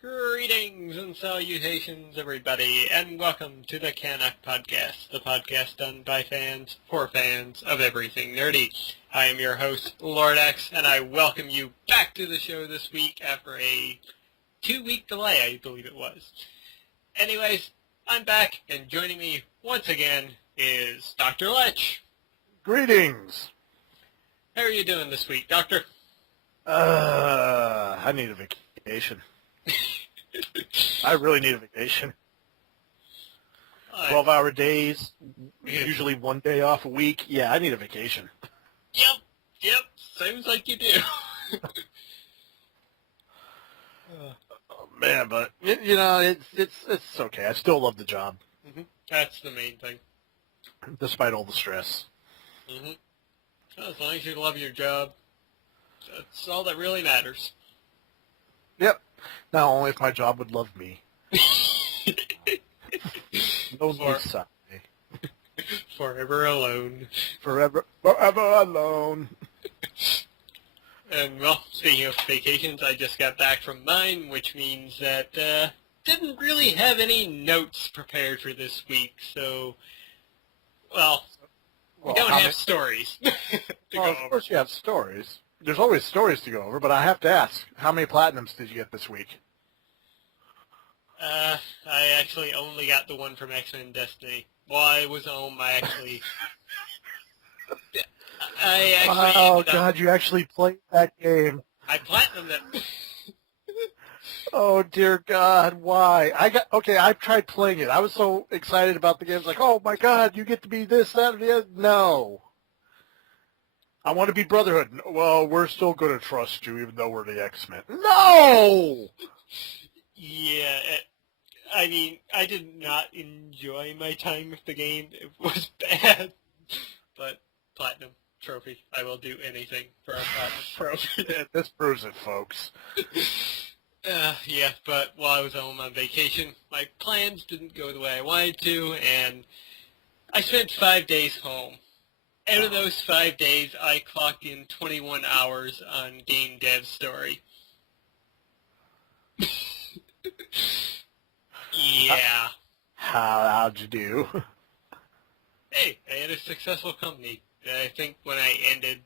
Greetings and salutations, everybody, and welcome to the CanUK podcast, the podcast done by fans for fans of everything nerdy. I am your host, Lord X, and I welcome you back to the show this week after a 2-week delay, I believe it was. Anyways, I'm back, and joining me once again is Doctor Lech. Greetings. How are you doing this week, Doctor? I need a vacation. I really need a vacation. 12-hour days, usually one day off a week. Yeah, I need a vacation. Yep, seems like you do. Oh, man, but, you know, it's okay. I still love the job. Mm-hmm. That's the main thing. Despite all the stress. Mm-hmm. Well, as long as you love your job, that's all that really matters. Yep. Now, only if my job would love me. No need sigh. Forever alone. Forever alone. And, well, speaking of vacations, I just got back from mine, which means that, didn't really have any notes prepared for this week, so, well, we don't have stories to go over. Of course you have stories. There's always stories to go over, but I have to ask, how many platinums did you get this week? I actually only got the one from X-Men Destiny. While I was home, I actually... Oh, God, you actually played that game. I platinumed it. Oh, dear God, why? I tried playing it. I was so excited about the game. I was like, oh, my God, you get to be this, that, and the other. No. I want to be Brotherhood. Well, we're still going to trust you, even though we're the X-Men. No! Yeah, I mean, I did not enjoy my time with the game. It was bad. But platinum trophy. I will do anything for a platinum trophy. Yeah, this proves it, folks. Yeah, but while I was home on vacation, my plans didn't go the way I wanted to, and I spent 5 days home. Out of those 5 days, I clocked in 21 hours on Game Dev Story. Yeah. How'd you do? Hey, I had a successful company. I think when I ended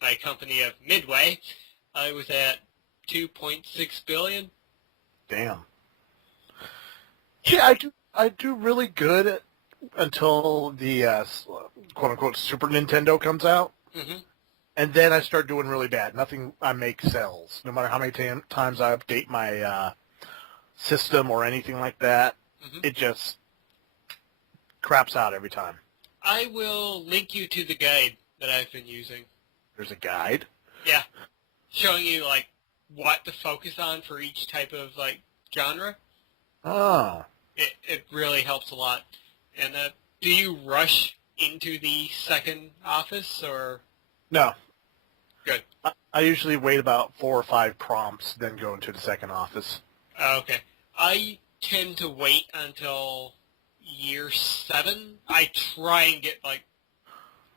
my company of Midway, I was at 2.6 billion. Damn. Yeah, I do really good until the quote-unquote Super Nintendo comes out. Mm-hmm. And then I start doing really bad. Nothing I make sells. No matter how many times I update my system or anything like that, it just craps out every time. I will link you to the guide that I've been using. There's a guide? Yeah. Showing you, like, what to focus on for each type of, like, genre. Oh. It really helps a lot. And do you rush into the second office, or? No. Good. I usually wait about 4 or 5 prompts, then go into the second office. Okay. I tend to wait until year 7. I try and get, like,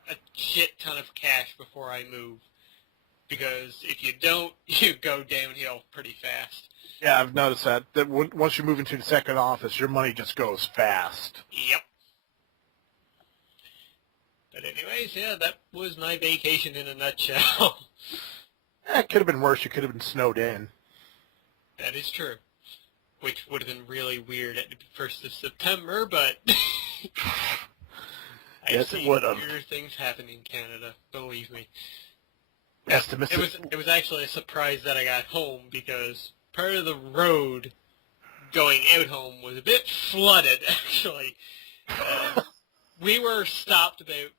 a shit ton of cash before I move. Because if you don't, you go downhill pretty fast. Yeah, I've noticed that once you move into the second office, your money just goes fast. Yep. But anyways, yeah, that was my vacation in a nutshell. It could have been worse. You could have been snowed in. That is true. Which would have been really weird at the 1st of September, but... Yes, it would have. I've seen weirder things happen in Canada, believe me. It was actually a surprise that I got home, because part of the road going out home was a bit flooded, actually. We were stopped about,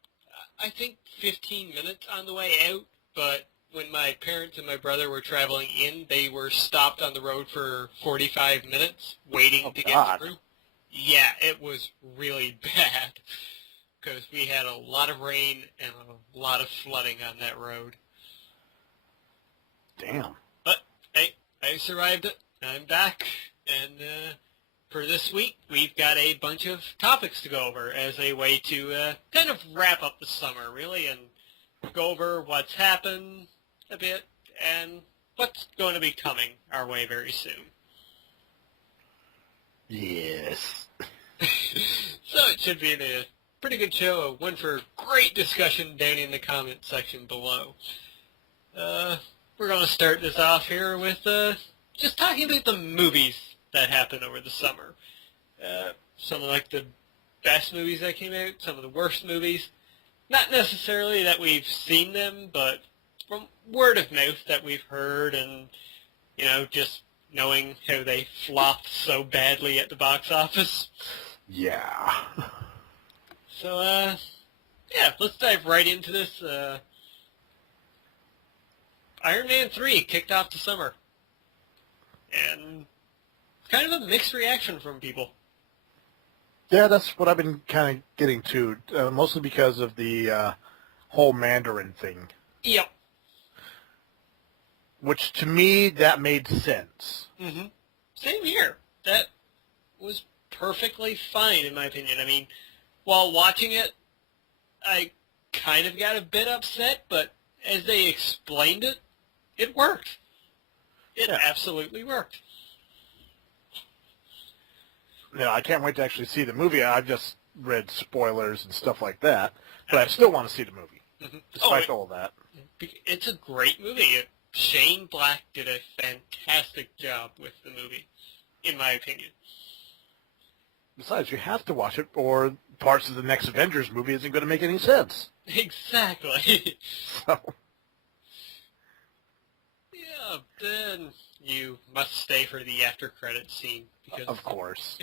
I think, 15 minutes on the way out, but when my parents and my brother were traveling in, they were stopped on the road for 45 minutes waiting to get through. Yeah, it was really bad, because we had a lot of rain and a lot of flooding on that road. Damn. But, hey, I survived it. I'm back, and for this week, we've got a bunch of topics to go over as a way to kind of wrap up the summer, really, and go over what's happened a bit and what's going to be coming our way very soon. Yes. So it should be a pretty good show, one for great discussion down in the comment section below. We're going to start this off here with just talking about the movies that happened over the summer. Some of like the best movies that came out, some of the worst movies. Not necessarily that we've seen them, but from word of mouth that we've heard and, you know, just knowing how they flopped so badly at the box office. Yeah. So, yeah, let's dive right into this. Iron Man 3 kicked off the summer. And kind of a mixed reaction from people. Yeah, that's what I've been kind of getting to, mostly because of the whole Mandarin thing. Yep. Which, to me, that made sense. Mm-hmm. Same here. That was perfectly fine, in my opinion. I mean, while watching it, I kind of got a bit upset, but as they explained it, it worked. It absolutely worked. Yeah, I can't wait to actually see the movie. I've just read spoilers and stuff like that, but I still want to see the movie, despite all that. It's a great movie. Shane Black did a fantastic job with the movie, in my opinion. Besides, you have to watch it, or parts of the next Avengers movie isn't going to make any sense. Exactly. So. Yeah, then you must stay for the after-credits scene. Because of course.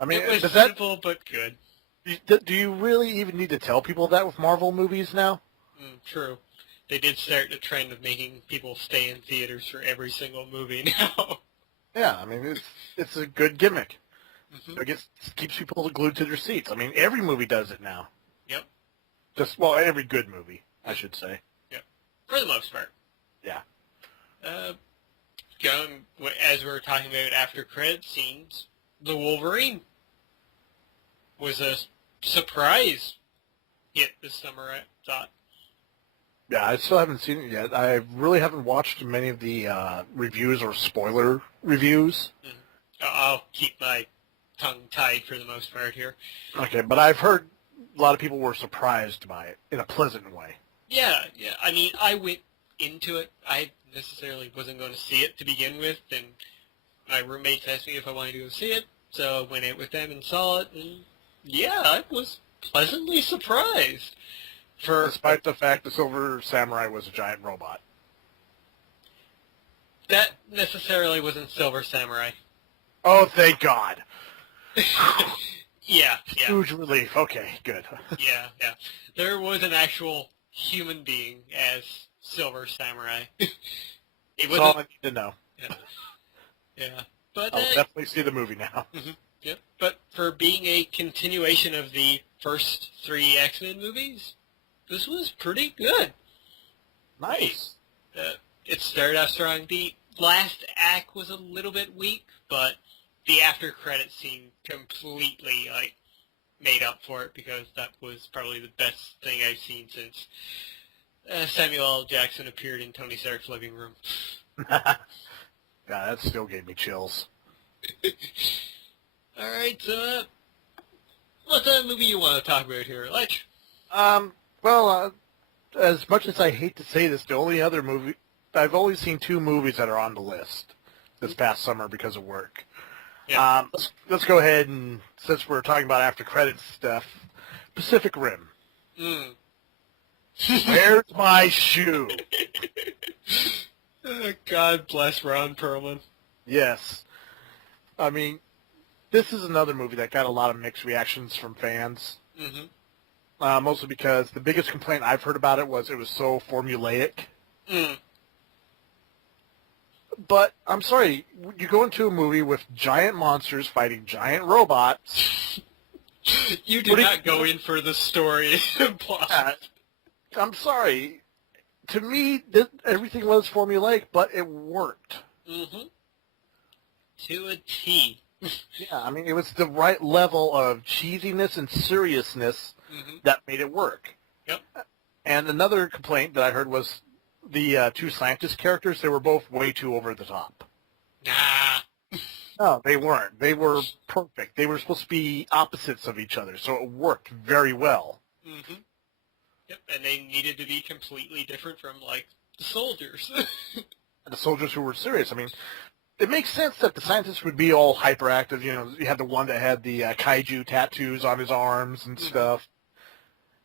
I mean, it was simple but good. Do you really even need to tell people that with Marvel movies now? True. They did start the trend of making people stay in theaters for every single movie now. Yeah, I mean, it's a good gimmick. I guess it keeps people glued to their seats. I mean, every movie does it now. Yep. Every good movie, I should say. Yep. For the most part. Yeah. As we were talking about after credit scenes, the Wolverine was a surprise hit this summer, I thought. Yeah, I still haven't seen it yet. I really haven't watched many of the reviews or spoiler reviews. I'll keep my tongue tied for the most part here. Okay, but I've heard a lot of people were surprised by it in a pleasant way. Yeah. I mean, I went into it. I necessarily wasn't going to see it to begin with, and my roommates asked me if I wanted to go see it, so I went out with them and saw it, and yeah, I was pleasantly surprised. Despite the fact the Silver Samurai was a giant robot. That necessarily wasn't Silver Samurai. Oh, thank God. Yeah. Huge relief. Okay, good. Yeah. There was an actual human being as Silver Samurai. That's all I need to know. Yeah. But I'll definitely see the movie now. Yep. But for being a continuation of the first 3 X-Men movies, this was pretty good. Nice. It started out strong. The last act was a little bit weak, but the after credit scene completely made up for it, because that was probably the best thing I've seen since Samuel L. Jackson appeared in Tony Stark's living room. Yeah, that still gave me chills. All right, so what's that movie you want to talk about here, Lech? Well, as much as I hate to say this, the only other movie, I've only seen 2 movies that are on the list this past summer because of work. Yeah. Let's go ahead and, since we're talking about after credits stuff, Pacific Rim. Where's my shoe? God bless Ron Perlman. Yes. I mean, this is another movie that got a lot of mixed reactions from fans. Mostly because the biggest complaint I've heard about it was so formulaic. But I'm sorry, you go into a movie with giant monsters fighting giant robots. You do not go in for the story plot. I'm sorry. To me, everything was formulaic, but it worked. To a T. Yeah, I mean, it was the right level of cheesiness and seriousness that made it work. Yep. And another complaint that I heard was the 2 scientist characters, they were both way too over the top. Nah. No, they weren't. They were perfect. They were supposed to be opposites of each other, so it worked very well. Mm-hmm. Yep, and they needed to be completely different from, like, the soldiers. The soldiers who were serious. I mean, it makes sense that the scientists would be all hyperactive. You know, you had the one that had the kaiju tattoos on his arms and stuff.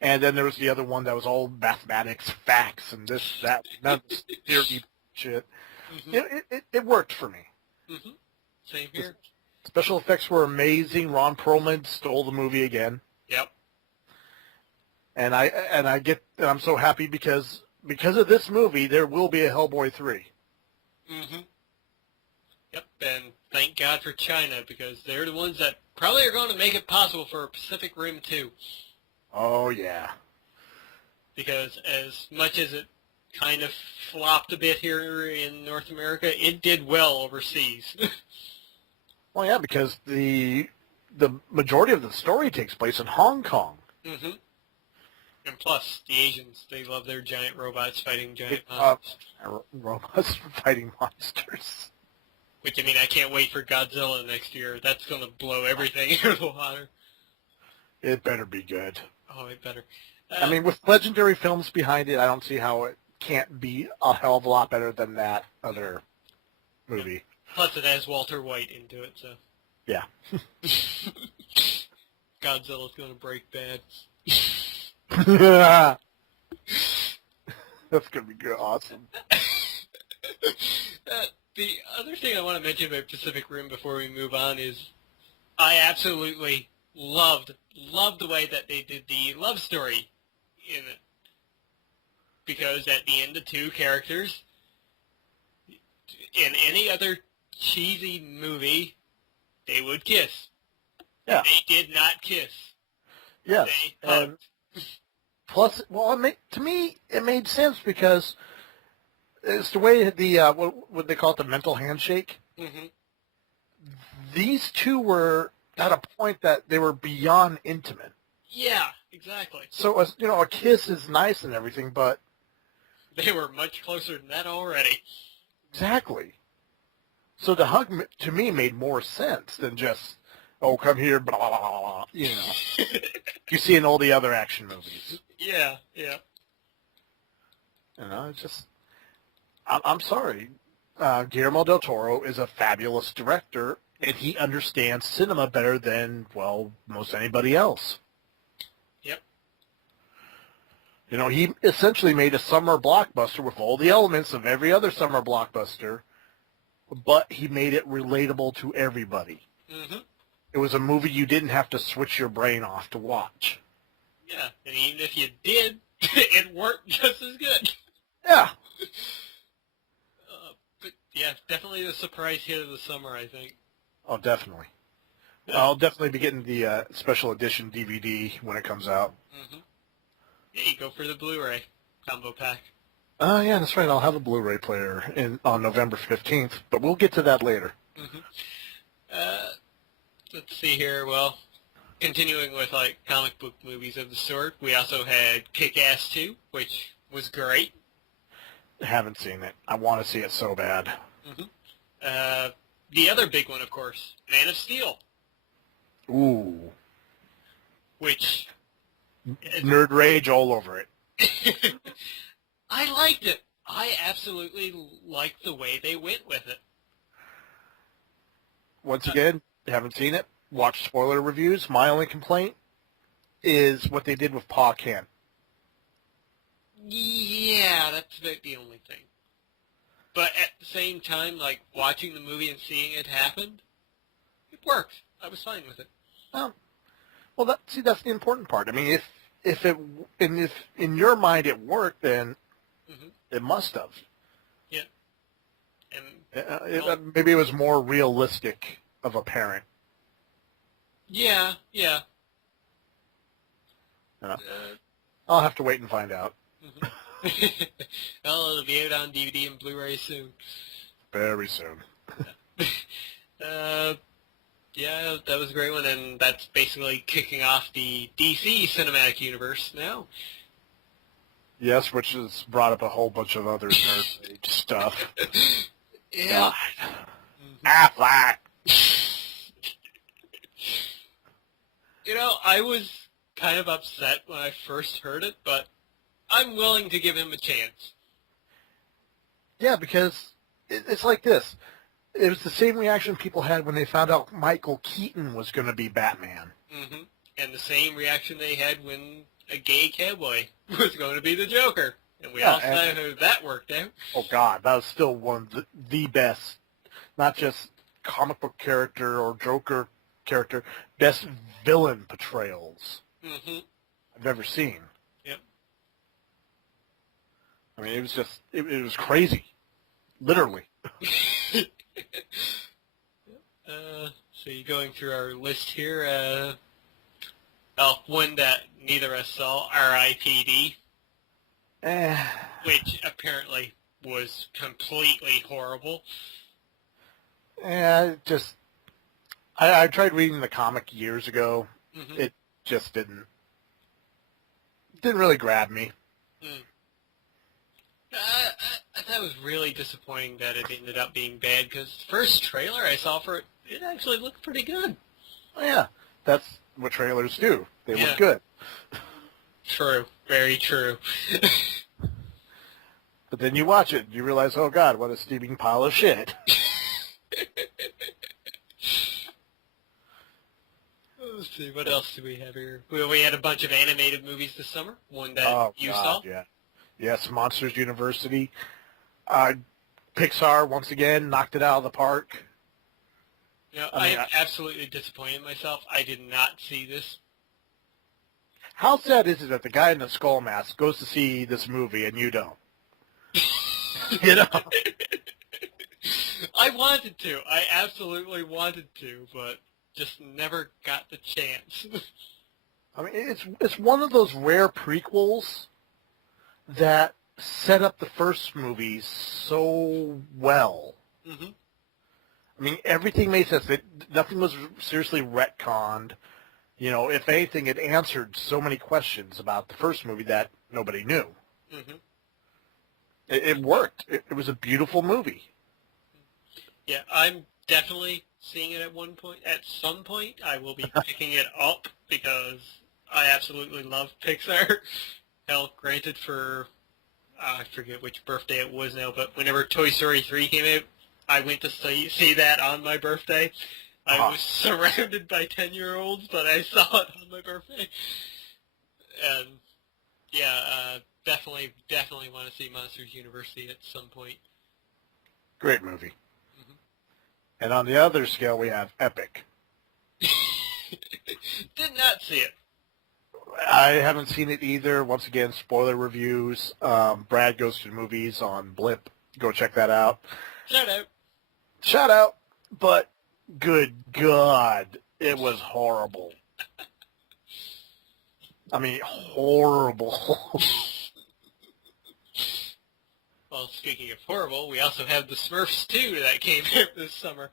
And then there was the other one that was all mathematics, facts, and this, that, none of this theory shit. Mm-hmm. It worked for me. Mm-hmm. Same here. The special effects were amazing. Ron Perlman stole the movie again. Yep. And I'm so happy because of this movie, there will be a Hellboy 3. Mm-hmm. Yep, and thank God for China, because they're the ones that probably are going to make it possible for a Pacific Rim 2. Oh, yeah. Because as much as it kind of flopped a bit here in North America, it did well overseas. Well, yeah, because the majority of the story takes place in Hong Kong. Mm-hmm. And plus, the Asians, they love their giant robots fighting giant monsters. Robots fighting monsters. Which, I mean, I can't wait for Godzilla next year. That's going to blow everything out of the water. It better be good. Oh, it better. I mean, with legendary films behind it, I don't see how it can't be a hell of a lot better than that other movie. Plus, it has Walter White into it, so. Yeah. Godzilla's going to break bad. That's going to be good. Awesome. The other thing I want to mention about Pacific Rim before we move on is I absolutely loved the way that they did the love story in it. Because at the end, the two characters, in any other cheesy movie, they would kiss. Yeah. They did not kiss. Yes. They hugged. Plus, well, to me, it made sense because it's the way the, what they call it, the mental handshake. Mm-hmm. These two were at a point that they were beyond intimate. Yeah, exactly. So, a kiss is nice and everything, but... They were much closer than that already. Exactly. So the hug, to me, made more sense than just, oh, come here, blah, blah, blah, blah, you know. You see in all the other action movies. Yeah, yeah. You know, it's just... I'm sorry. Guillermo del Toro is a fabulous director, and he understands cinema better than, well, most anybody else. Yep. You know, he essentially made a summer blockbuster with all the elements of every other summer blockbuster, but he made it relatable to everybody. Mm-hmm. It was a movie you didn't have to switch your brain off to watch. Yeah, and even if you did, it worked just as good. Yeah. But yeah, definitely the surprise hit of the summer, I think. Oh, definitely. I'll definitely be getting the special edition DVD when it comes out. Mm-hmm. Yeah, you go for the Blu-ray combo pack. Yeah, that's right. I'll have a Blu-ray player on November 15th, but we'll get to that later. Mm-hmm. Let's see here. Well, continuing with like comic book movies of the sort, we also had Kick-Ass 2, which was great. Haven't seen it. I want to see it so bad. Mm-hmm. The other big one, of course, Man of Steel. Ooh. Which... Nerd rage all over it. I liked it. I absolutely liked the way they went with it. Once again, haven't seen it. Watch spoiler reviews. My only complaint is what they did with Pa Kent. Yeah, that's about the only thing. But at the same time, like, watching the movie and seeing it happen, it worked. I was fine with it. Well, that's the important part. I mean, if in your mind it worked, then it must have. Yeah. And maybe it was more realistic of a parent. Yeah, yeah. I'll have to wait and find out. Well, it'll be out on DVD and Blu-ray soon. Very soon. Yeah, that was a great one, and that's basically kicking off the DC cinematic universe now. Yes, which has brought up a whole bunch of other nerd rage stuff. Yeah. God. Affleck. I was kind of upset when I first heard it, but I'm willing to give him a chance. Yeah, because it's like this. It was the same reaction people had when they found out Michael Keaton was going to be Batman. Mm-hmm. And the same reaction they had when a gay cowboy was going to be the Joker. And we all saw how that worked out. Oh, God, that was still one of the best, not just comic book character or Joker character, best villain portrayals I've ever seen. Yep. I mean, it was just, it was crazy. Literally. So you're going through our list here. One that neither of us saw, R.I.P.D., which apparently was completely horrible. I tried reading the comic years ago. It just didn't really grab me. I thought it was really disappointing that it ended up being bad, because the first trailer I saw for it, it actually looked pretty good. Oh, yeah, that's what trailers do. They look good. True. Very true. But then you watch it and you realize, oh, God, what a steaming pile of shit. Let's see, what else do we have here? We had a bunch of animated movies this summer. One that you saw. Yeah. Yes, Monsters University. Pixar, once again, knocked it out of the park. You know, I am absolutely disappointed myself. I did not see this. How sad is it that the guy in the skull mask goes to see this movie and you don't? You know? I wanted to. I absolutely wanted to, but just never got the chance. I mean, it's one of those rare prequels that set up the first movie so well. I mean, everything made sense. Nothing was seriously retconned. You know, if anything, it answered so many questions about the first movie that nobody knew. It worked. It was a beautiful movie. Yeah, I'm definitely seeing it at some point. I will be picking it up because I absolutely love Pixar. Hell, granted for, I forget which birthday it was now, but whenever Toy Story 3 came out, I went to see that on my birthday. I was surrounded by 10-year-olds, but I saw it on my birthday. And, yeah, definitely want to see Monsters University at some point. Great movie. And on the other scale, we have Epic. Did not see it. I haven't seen it either. Once again, spoiler reviews. Brad Goes to the Movies on Blip. Go check that out. Shout out. Shout out. But good God, it was horrible. I mean, horrible. Well, speaking of horrible, we also have the Smurfs 2 that came out this summer.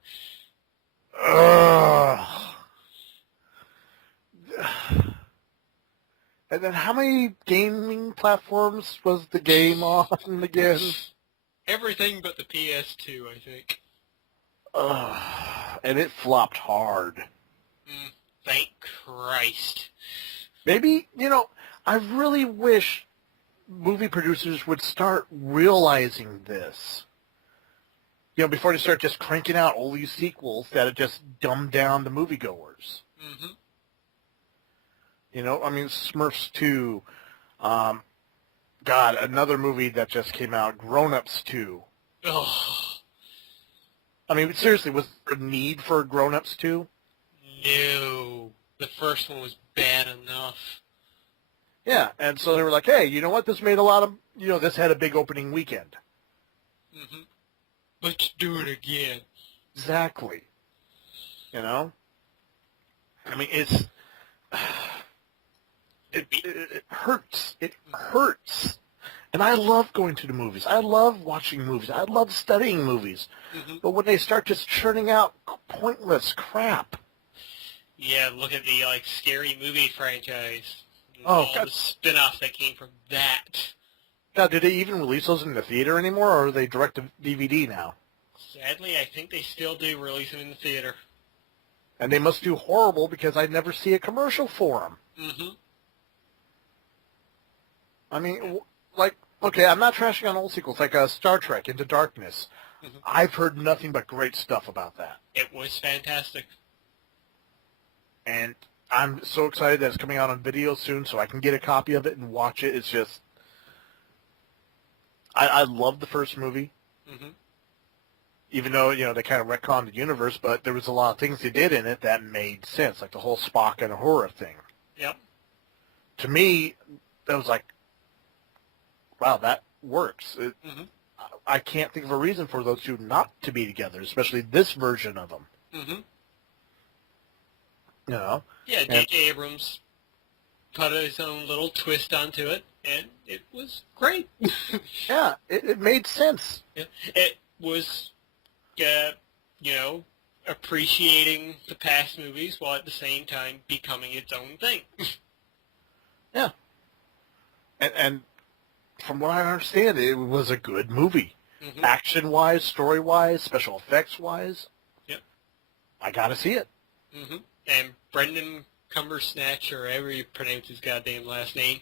And then how many gaming platforms was the game on again? Everything but the PS2, I think. And it flopped hard. Thank Christ. Maybe, you know, I really wish movie producers would start realizing this. You know, before they start just cranking out all these sequels that are just dumbed down the moviegoers. You know, I mean, Smurfs 2, God, another movie that just came out, Grown Ups 2. I mean, seriously, was there a need for Grown Ups 2? No. The first one was bad enough. Yeah, and so they were like, hey, you know what? This made a lot of, you know, this had a big opening weekend. Let's do it again. Exactly. You know? I mean, it hurts. It hurts. And I love going to the movies. I love watching movies. I love studying movies. But when they start just churning out pointless crap. Yeah, look at the, like, Scary Movie franchise. Oh, God. The spin-offs that came from that. Now, do they even release those in the theater anymore, or are they direct to DVD now? Sadly, I think they still do release them in the theater. And they must do horrible because I never see a commercial for them. Mm-hmm. I mean, like, okay, I'm not trashing on old sequels, like Star Trek Into Darkness. Mm-hmm. I've heard nothing but great stuff about that. It was fantastic. And I'm so excited that it's coming out on video soon so I can get a copy of it and watch it. It's just... I love the first movie. Mm-hmm. Even though, they kind of retconned the universe, but there was a lot of things they did in it that made sense, like the whole Spock and Uhura thing. Yep. To me, that was like, wow, that works. Mm-hmm. I can't think of a reason for those two not to be together, especially this version of them. Mm-hmm. Yeah, J.J. Abrams put his own little twist onto it, and it was great. Yeah, it made sense. Yeah. It was, appreciating the past movies while at the same time becoming its own thing. Yeah. And from what I understand, it was a good movie. Mm-hmm. Action-wise, story-wise, special effects-wise. Yep. I gotta see it. Mm-hmm. And Brendan Cumbersnatch, or however you pronounce his goddamn last name,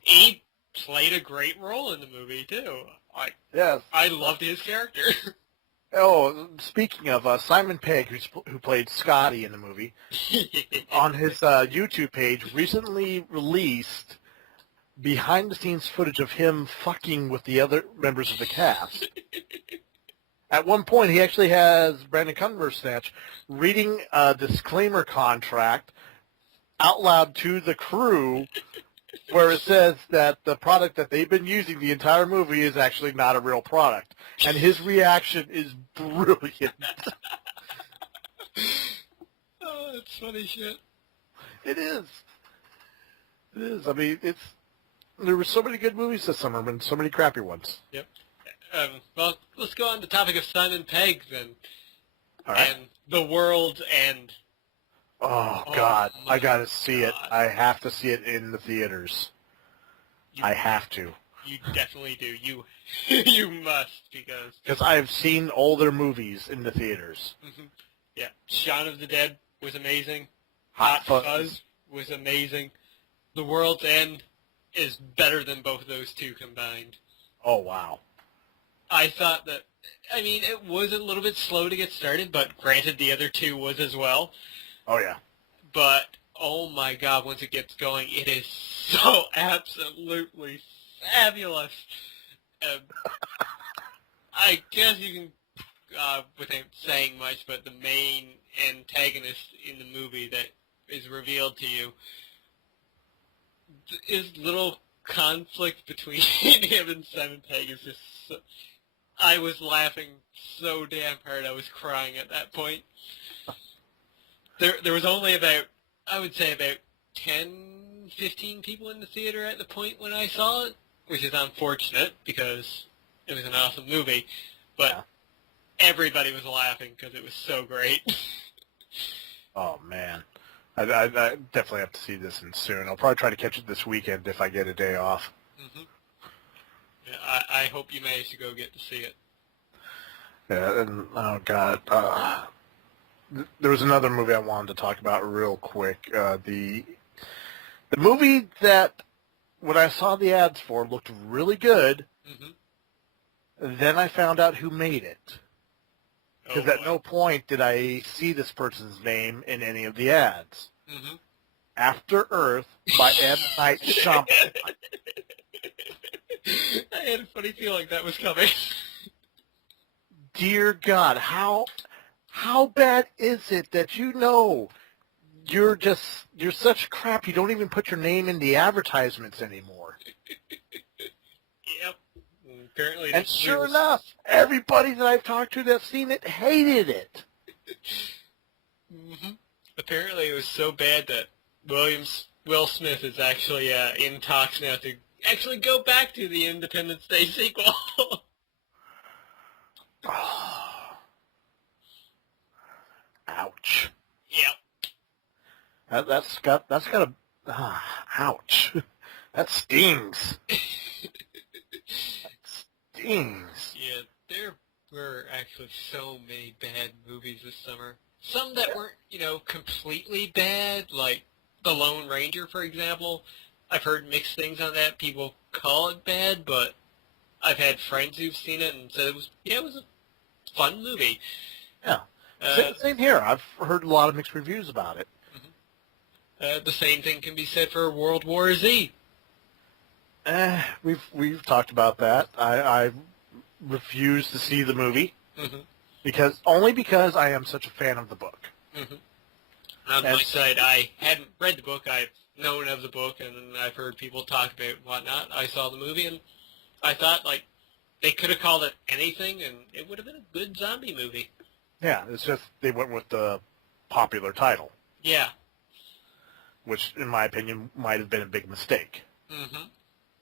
he played a great role in the movie, too. Yes. I loved his character. Oh, speaking of Simon Pegg, who played Scotty in the movie, on his YouTube page, recently released behind-the-scenes footage of him fucking with the other members of the cast. At one point, he actually has Brandon Cumbersnatch reading a disclaimer contract out loud to the crew where it says that the product that they've been using the entire movie is actually not a real product. And his reaction is brilliant. Oh, that's funny shit. It is. It is. I mean, there were so many good movies this summer, and so many crappy ones. Yep. Well, let's go on the topic of Simon Pegg, then. All right. And The World's End. Oh, God. I got to God. see it. I have to see it in the theaters. I have to. You definitely do. You must, because... Because I've seen older movies in the theaters. Mm-hmm. Yeah. Shaun of the Dead was amazing. Hot Fuzz. Fuzz was amazing. The World's End is better than both of those two combined. Oh, wow. I thought that... I mean, it was a little bit slow to get started, but granted the other two was as well. Oh, yeah. But, oh my God, once it gets going, it is so absolutely fabulous. I guess you can, without saying much, but the main antagonist in the movie that is revealed to you, his little conflict between him and Simon Pegg is just so... I was laughing so damn hard I was crying at that point. There was only about 10, 15 people in the theater at the point when I saw it, which is unfortunate because it was an awesome movie, but Yeah. Everybody was laughing because it was so great. Oh, man. I definitely have to see this one soon. I'll probably try to catch it this weekend if I get a day off. Mm-hmm. Yeah, I hope you manage to go get to see it. Yeah, and, oh, God. There was another movie I wanted to talk about real quick. The movie that, when I saw the ads for, looked really good. Mm-hmm. Then I found out who made it. Because Oh, at no point did I see this person's name in any of the ads. Mm-hmm. After Earth by M. Night Shyamalan. I had a funny feeling that was coming. Dear God, how bad is it that you're such crap you don't even put your name in the advertisements anymore? Yep. Apparently, And sure enough, everybody that I've talked to that's seen it hated it. Mm-hmm. Apparently, it was so bad that Will Smith is actually in talks now to actually go back to the Independence Day sequel. Ouch. Yep. That's got a ouch. That stings. That stings. Yeah, There were actually so many bad movies this summer. Some that weren't, completely bad, like The Lone Ranger, for example. I've heard mixed things on that. People call it bad, but I've had friends who've seen it and said it was a fun movie. Yeah. Same here. I've heard a lot of mixed reviews about it. The same thing can be said for World War Z. We've talked about that. I refuse to see the movie because I am such a fan of the book. On my side, I hadn't read the book. I've known of the book, and I've heard people talk about it and whatnot. I saw the movie, and I thought, they could have called it anything, and it would have been a good zombie movie. Yeah, it's just they went with the popular title. Yeah. Which, in my opinion, might have been a big mistake.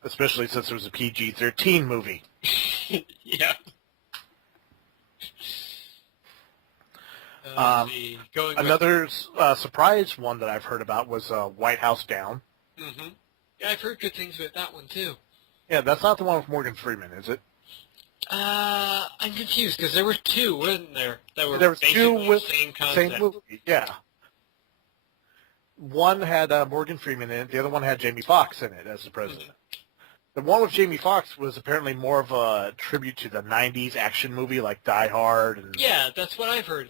Especially since it was a PG-13 movie. Yeah. Another surprise one that I've heard about was White House Down. Yeah, I've heard good things about that one, too. Yeah, that's not the one with Morgan Freeman, is it? I'm confused, because there were two, weren't there? That were there was basically two with the same concept. same movie, yeah. One had Morgan Freeman in it. The other one had Jamie Foxx in it as the president. The one with Jamie Foxx was apparently more of a tribute to the 90s action movie like Die Hard. And yeah, that's what I've heard.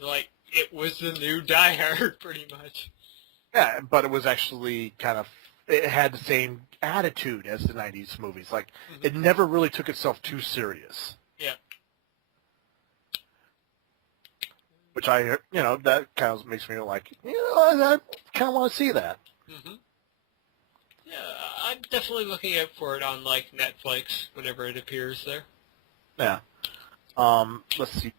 It was the new Die Hard, pretty much. yeah, but it was actually it had the same attitude as the 90s movies. It never really took itself too serious. Yeah. Which that kind of makes me I kind of want to see that. Yeah, I'm definitely looking out for it on, Netflix whenever it appears there. Yeah. Let's see.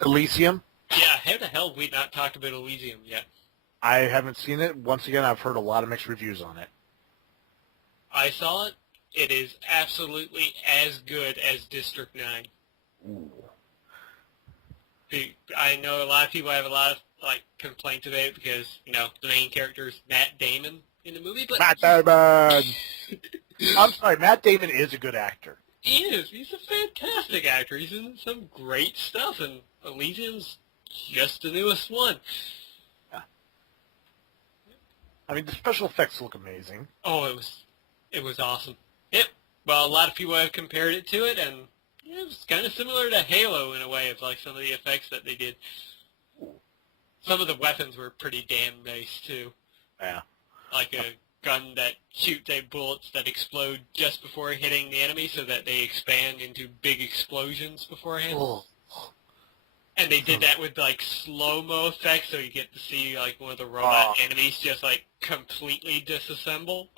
Elysium? Yeah, how the hell have we not talked about Elysium yet? I haven't seen it. Once again, I've heard a lot of mixed reviews on it. I saw it. It is absolutely as good as District 9. Ooh. I know a lot of people have a lot of complaints about it because, the main character is Matt Damon in the movie, but... Matt Damon! I'm sorry, Matt Damon is a good actor. He is. He's a fantastic actor. He's in some great stuff, and Elysium's just the newest one. Yeah. I mean, the special effects look amazing. Oh, it was awesome. Yep. Well, a lot of people have compared it to it, and it was kind of similar to Halo in a way of some of the effects that they did. Some of the weapons were pretty damn nice too. Yeah. Like a gun that shoots out bullets that explode just before hitting the enemy so that they expand into big explosions beforehand. Oh. And they did that with slow-mo effects, so you get to see one of the robot enemies just completely disassemble.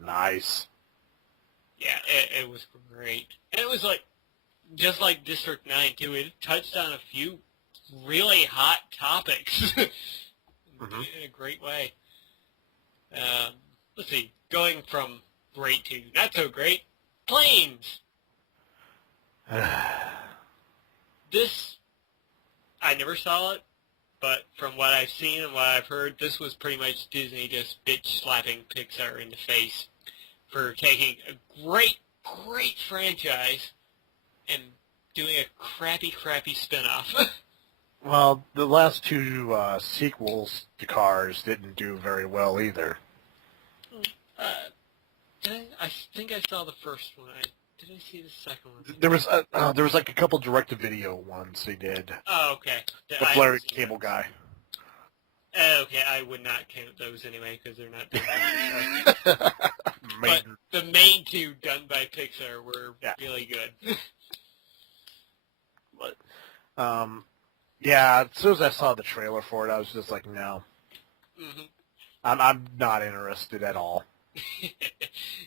Nice. Yeah, it was great. And it was just like District 9 too, it touched on a few really hot topics in a great way. Let's see, going from great to not so great, planes! This, I never saw it, but from what I've seen and what I've heard, this was pretty much Disney just bitch-slapping Pixar in the face for taking a great, great franchise and doing a crappy, crappy spin-off. Well, the last two sequels to Cars didn't do very well either. I think I saw the first one. Did I see the second one? There was a couple direct-to-video ones they did. Oh, okay. The Larry Cable guy. Okay, I would not count those anyway because they're not done. But the main two done by Pixar were really good. But, yeah, as soon as I saw the trailer for it, I was just like, no. I'm not interested at all.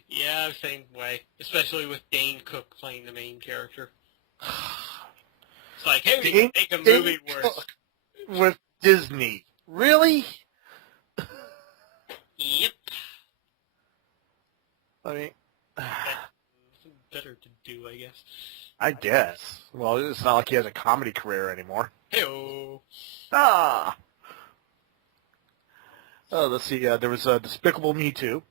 Yeah, same way. Especially with Dane Cook playing the main character. It's like, hey, we can make a movie worse. With Disney. Really? Yep. I mean... Nothing better to do, I guess. I guess. Well, it's not like he has a comedy career anymore. Hey-oh. Ah! Oh, let's see. There was Despicable Me 2.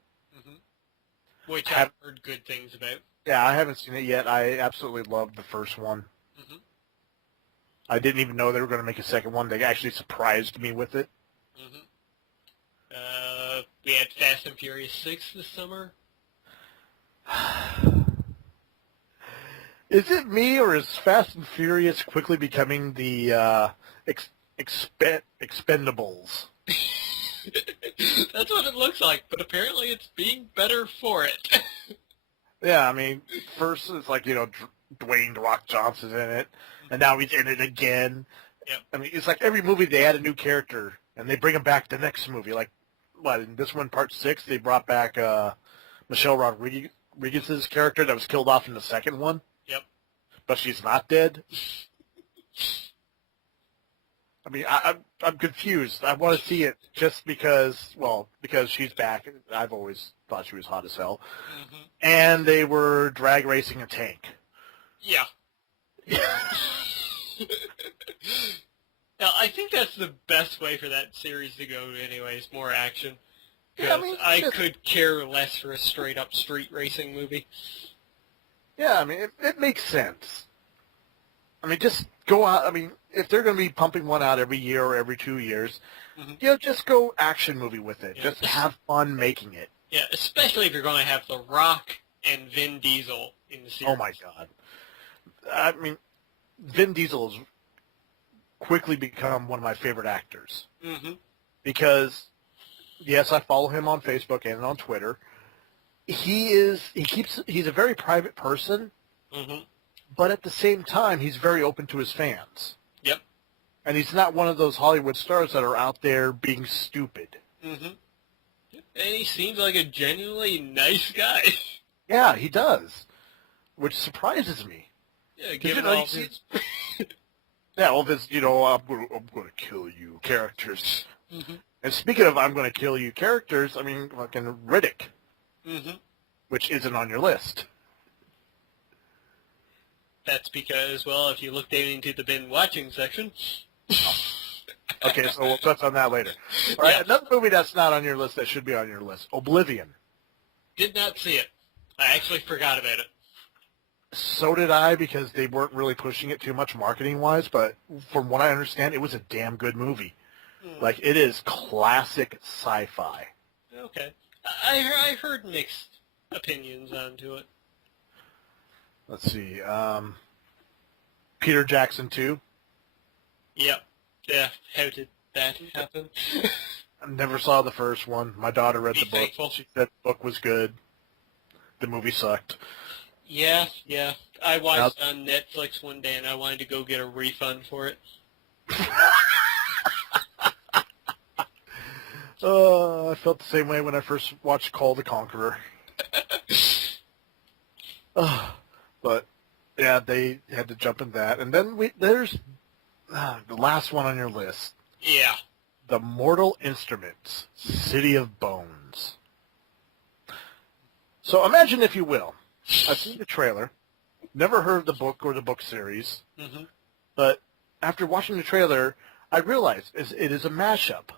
Which I've heard good things about. Yeah, I haven't seen it yet. I absolutely loved the first one. Hmm. I didn't even know they were going to make a second one. They actually surprised me with it. Hmm. We had Fast and Furious 6 this summer. Is it me, or is Fast and Furious quickly becoming the Expendables? That's what it looks like, but apparently it's being better for it. Yeah, I mean, first it's like, Dwayne "The Rock" Johnson's in it, and now he's in it again. Yep. I mean, it's like every movie they add a new character, and they bring him back the next movie. Like, what, in this one, Part 6, they brought back Michelle Rodriguez's character that was killed off in the second one, Yep. but she's not dead. I mean, I'm confused. I want to see it just because she's back. I've always thought she was hot as hell. Hmm. And they were drag racing a tank. Yeah. Now, I think that's the best way for that series to go anyways, more action. Because Yeah, I mean, I could care less for a straight-up street racing movie. Yeah, I mean, it makes sense. I mean, just go out. I mean, if they're going to be pumping one out every year or every 2 years, Hmm. just go action movie with it. Yeah. Just have fun making it. Yeah, especially if you're going to have The Rock and Vin Diesel in the series. Oh, my God. I mean, Vin Diesel has quickly become one of my favorite actors. Hmm. Because, yes, I follow him on Facebook and on Twitter. He's a very private person, Hmm. but at the same time, he's very open to his fans. Yep. And he's not one of those Hollywood stars that are out there being stupid. Hmm. And he seems like a genuinely nice guy. Yeah, he does, which surprises me. Yeah, given all his... Yeah, all this, I'm going to kill you characters. Hmm. And speaking of I'm going to kill you characters, I mean, fucking Riddick, Hmm. which isn't on your list. That's because, well, if you look down into the bin watching section... Okay, so we'll touch on that later. All right, Yeah. another movie that's not on your list that should be on your list, Oblivion. Did not see it. I actually forgot about it. So did I, because they weren't really pushing it too much marketing-wise, but from what I understand, it was a damn good movie. Like, it is classic sci-fi. Okay. I heard mixed opinions onto it. Let's see. Peter Jackson 2. Yep. Yeah. How did that happen? I never saw the first one. My daughter read the book. Thankful. She said the book was good. The movie sucked. Yeah. I watched it on Netflix one day, and I wanted to go get a refund for it. I felt the same way when I first watched Call the Conqueror. But, yeah, they had to jump in that. And then there's the last one on your list. Yeah. The Mortal Instruments, City of Bones. So imagine, if you will, I've seen the trailer, never heard of the book or the book series, but after watching the trailer, I realized it is a mashup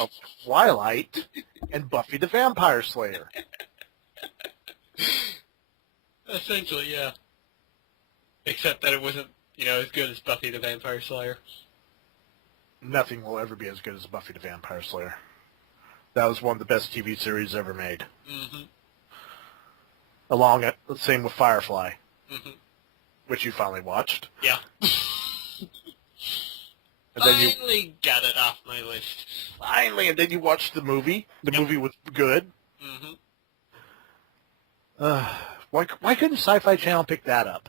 of Twilight and Buffy the Vampire Slayer. Essentially, yeah. Except that it wasn't, as good as Buffy the Vampire Slayer. Nothing will ever be as good as Buffy the Vampire Slayer. That was one of the best TV series ever made. Same with Firefly, which you finally watched. Yeah. And then Finally got it off my list. and then you watched the movie. The movie was good. Why couldn't Sci-Fi Channel pick that up?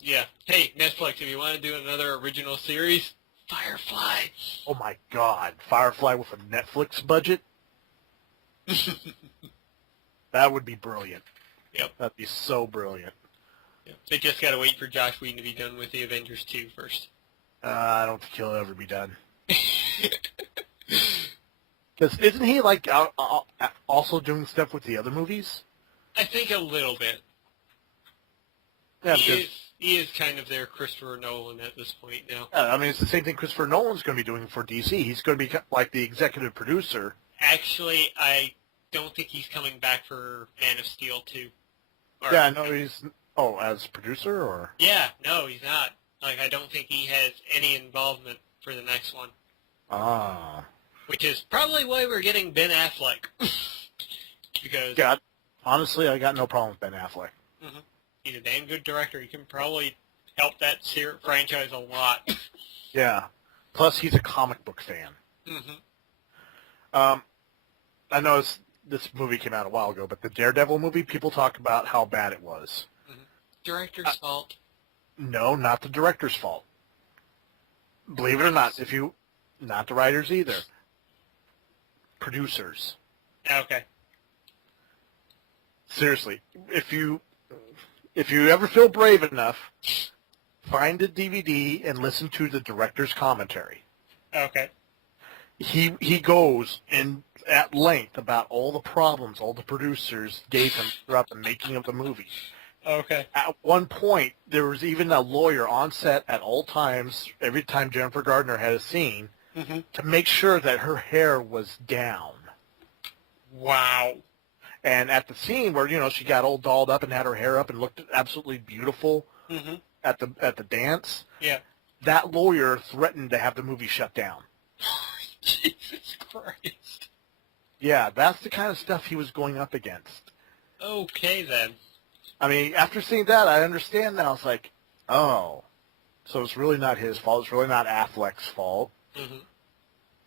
Yeah. Hey, Netflix, if you want to do another original series, Firefly. Oh my God, Firefly with a Netflix budget? That would be brilliant. Yep. That'd be so brilliant. Yep. They just got to wait for Josh Whedon to be done with the Avengers 2 first. I don't think he'll ever be done. Because isn't he like also doing stuff with the other movies? I think a little bit. Yeah, He is kind of their Christopher Nolan at this point now. I mean, it's the same thing Christopher Nolan's going to be doing for DC. He's going to be like the executive producer. Actually, I don't think he's coming back for Man of Steel 2. Or, Yeah, I know he's... Oh, as producer, or... Yeah, no, he's not. Like, I don't think he has any involvement for the next one. Ah. Which is probably why we're getting Ben Affleck. Because honestly, I got no problem with Ben Affleck. he's a damn good director. He can probably help that franchise a lot. Yeah. Plus, he's a comic book fan. I know this movie came out a while ago, but the Daredevil movie, people talk about how bad it was. Director's fault. No, not the director's fault. Believe it or not, not the writers either. Producers. Okay. Seriously, if you ever feel brave enough, find a DVD and listen to the director's commentary. Okay. He goes in at length about all the problems all the producers gave him throughout the making of the movie. Okay. At one point, there was even a lawyer on set at all times, every time Jennifer Gardner had a scene, to make sure that her hair was down. Wow. And at the scene where, she got all dolled up and had her hair up and looked absolutely beautiful at the dance, that lawyer threatened to have the movie shut down. Jesus Christ. Yeah, that's the kind of stuff he was going up against. Okay, then. I mean, after seeing that, I understand now. It's like, oh, so it's really not his fault. It's really not Affleck's fault.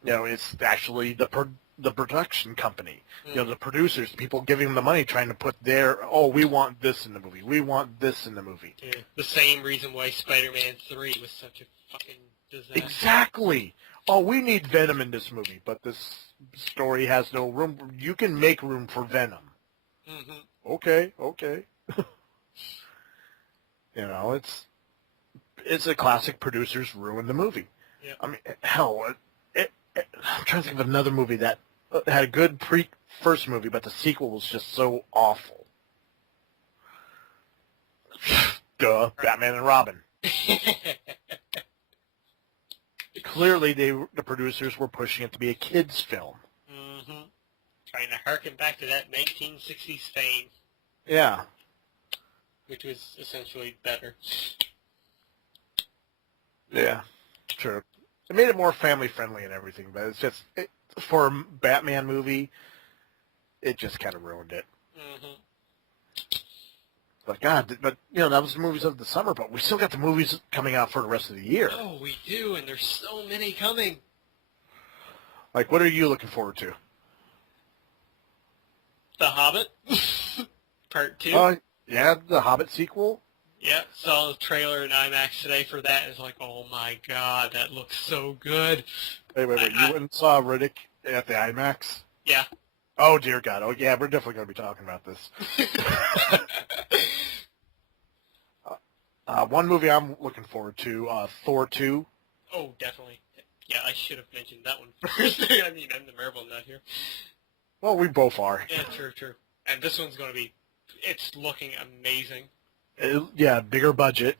It's actually the production company. The producers, people giving them the money, trying to put we want this in the movie. We want this in the movie. Yeah. The same reason why Spider-Man 3 was such a fucking disaster. Exactly. Oh, we need Venom in this movie, but this story has no room. You can make room for Venom. Okay. It's a classic producers ruin the movie. Yep. I mean, hell, I'm trying to think of another movie that had a good first movie, but the sequel was just so awful. Duh, Batman and Robin. Clearly, the producers were pushing it to be a kid's film. Trying to harken back to that 1960s fame. Yeah. Which was essentially better. Yeah, true. It made it more family-friendly and everything, but it's just, for a Batman movie, it just kind of ruined it. But God, that was the movies of the summer, but we still got the movies coming out for the rest of the year. Oh, we do, and there's so many coming. Like, what are you looking forward to? The Hobbit, Part 2. Yeah, the Hobbit sequel. Yeah, saw the trailer in IMAX today for that, and it's like, oh my God, that looks so good. Wait, you went and saw Riddick at the IMAX? Yeah. Oh, dear God. Oh, yeah, we're definitely going to be talking about this. One movie I'm looking forward to, Thor 2. Oh, definitely. Yeah, I should have mentioned that one first. I mean, I'm the Marvel nut here. Well, we both are. Yeah, true. And this one's going to be, it's looking amazing. Yeah, bigger budget.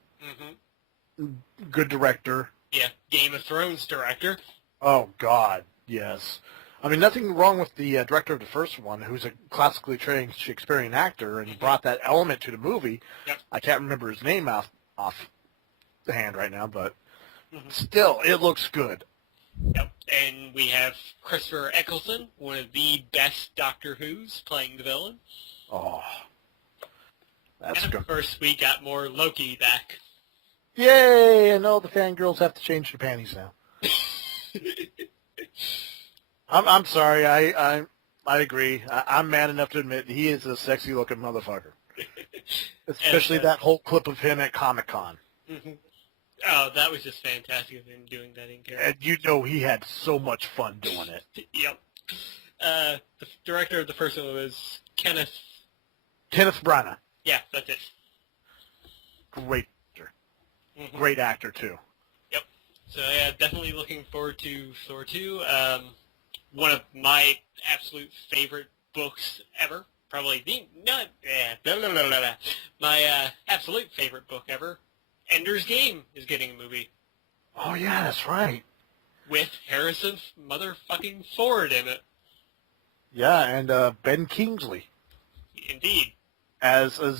Good director. Yeah, Game of Thrones director. Oh, God, yes. I mean, nothing wrong with the director of the first one, who's a classically trained Shakespearean actor, and he brought that element to the movie. Yep. I can't remember his name off the hand right now, but still, it looks good. Yep. And we have Christopher Eccleston, one of the best Doctor Who's, playing the villain. Oh, that's and good. of course, we got more Loki back. Yay! And all the fangirls have to change their panties now. I'm sorry. I agree. I'm mad enough to admit he is a sexy-looking motherfucker. Especially that whole clip of him at Comic-Con. Oh, that was just fantastic of him doing that in character. And he had so much fun doing it. Yep. The director of the first one was Kenneth Branagh. Yeah, that's it. Great actor. Great actor, too. Yep. So, yeah, definitely looking forward to Thor 2. One of my absolute favorite books ever. Probably my absolute favorite book ever. Ender's Game is getting a movie. Oh, yeah, that's right. With Harrison motherfucking Ford in it. Yeah, and Ben Kingsley. Indeed. as a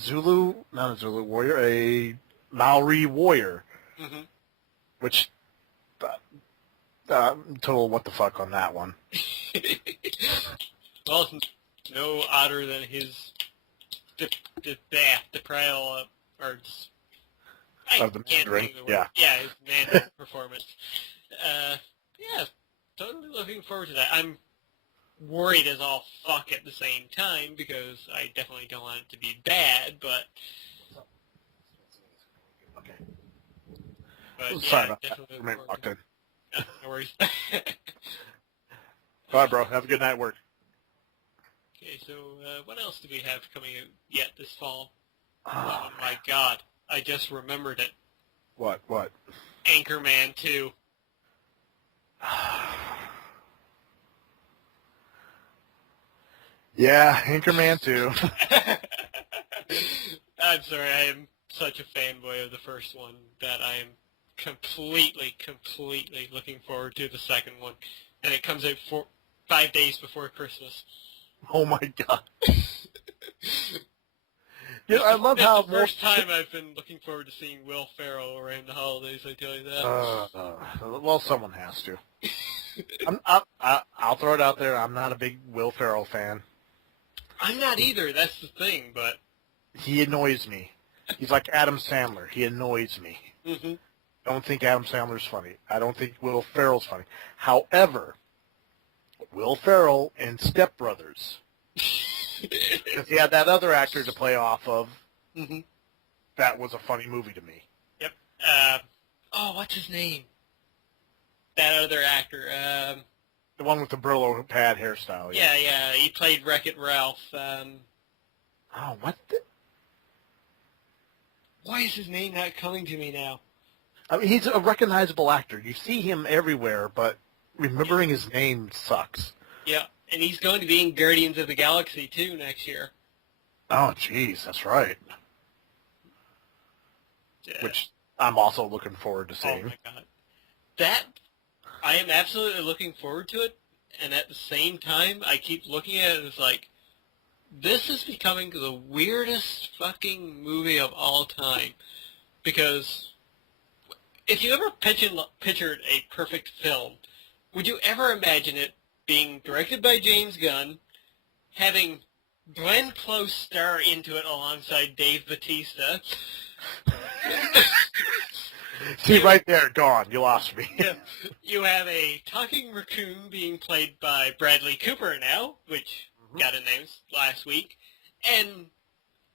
not a Zulu warrior, a Maori warrior, Mm-hmm. which, total what the fuck on that one. Well, it's no odder than his portrayal, or I Of the can't Mandarin, think of the yeah. word. Yeah, his Mandarin performance. Yeah, totally looking forward to that. I'm worried as all fuck at the same time because I definitely don't want it to be bad, but Sorry yeah, about that. definitely I looking forward walked to in. it. No worries. All right, bro. Have a good night at work. Okay, so what else do we have coming out yet this fall? Oh, Oh my god, I just remembered it. What? Anchorman 2. Yeah, Anchorman 2. I'm sorry, I am such a fanboy of the first one that I am completely looking forward to the second one. And it comes out 5 days before Christmas. Oh my god. Yeah, I love how It's the first time I've been looking forward to seeing Will Ferrell around the holidays, I tell you that. well, someone has to. I'll throw it out there. I'm not a big Will Ferrell fan. I'm not either, that's the thing, but... He annoys me. He's like Adam Sandler. He annoys me. Mm-hmm. I don't think Adam Sandler's funny. I don't think Will Ferrell's funny. However, Will Ferrell in Step Brothers, because he had that other actor to play off of, Mm-hmm. that was a funny movie to me. Yep. What's his name? That other actor. The one with the Brillo pad hairstyle. Yeah, he played Wreck-It Ralph. Oh, what the... Why is his name not coming to me now? I mean, he's a recognizable actor. You see him everywhere, but remembering his name sucks. Yeah, and he's going to be in Guardians of the Galaxy, too, next year. Oh, jeez, that's right. Yeah. Which I'm also looking forward to Oh, seeing. my God. I am absolutely looking forward to it, and at the same time, I keep looking at it as like, this is becoming the weirdest fucking movie of all time. Because if you ever pictured a perfect film, would you ever imagine it being directed by James Gunn, having Glenn Close star into it alongside Dave Bautista? See, right there, gone. You lost me. You have a talking raccoon being played by Bradley Cooper now, which got announced last week, and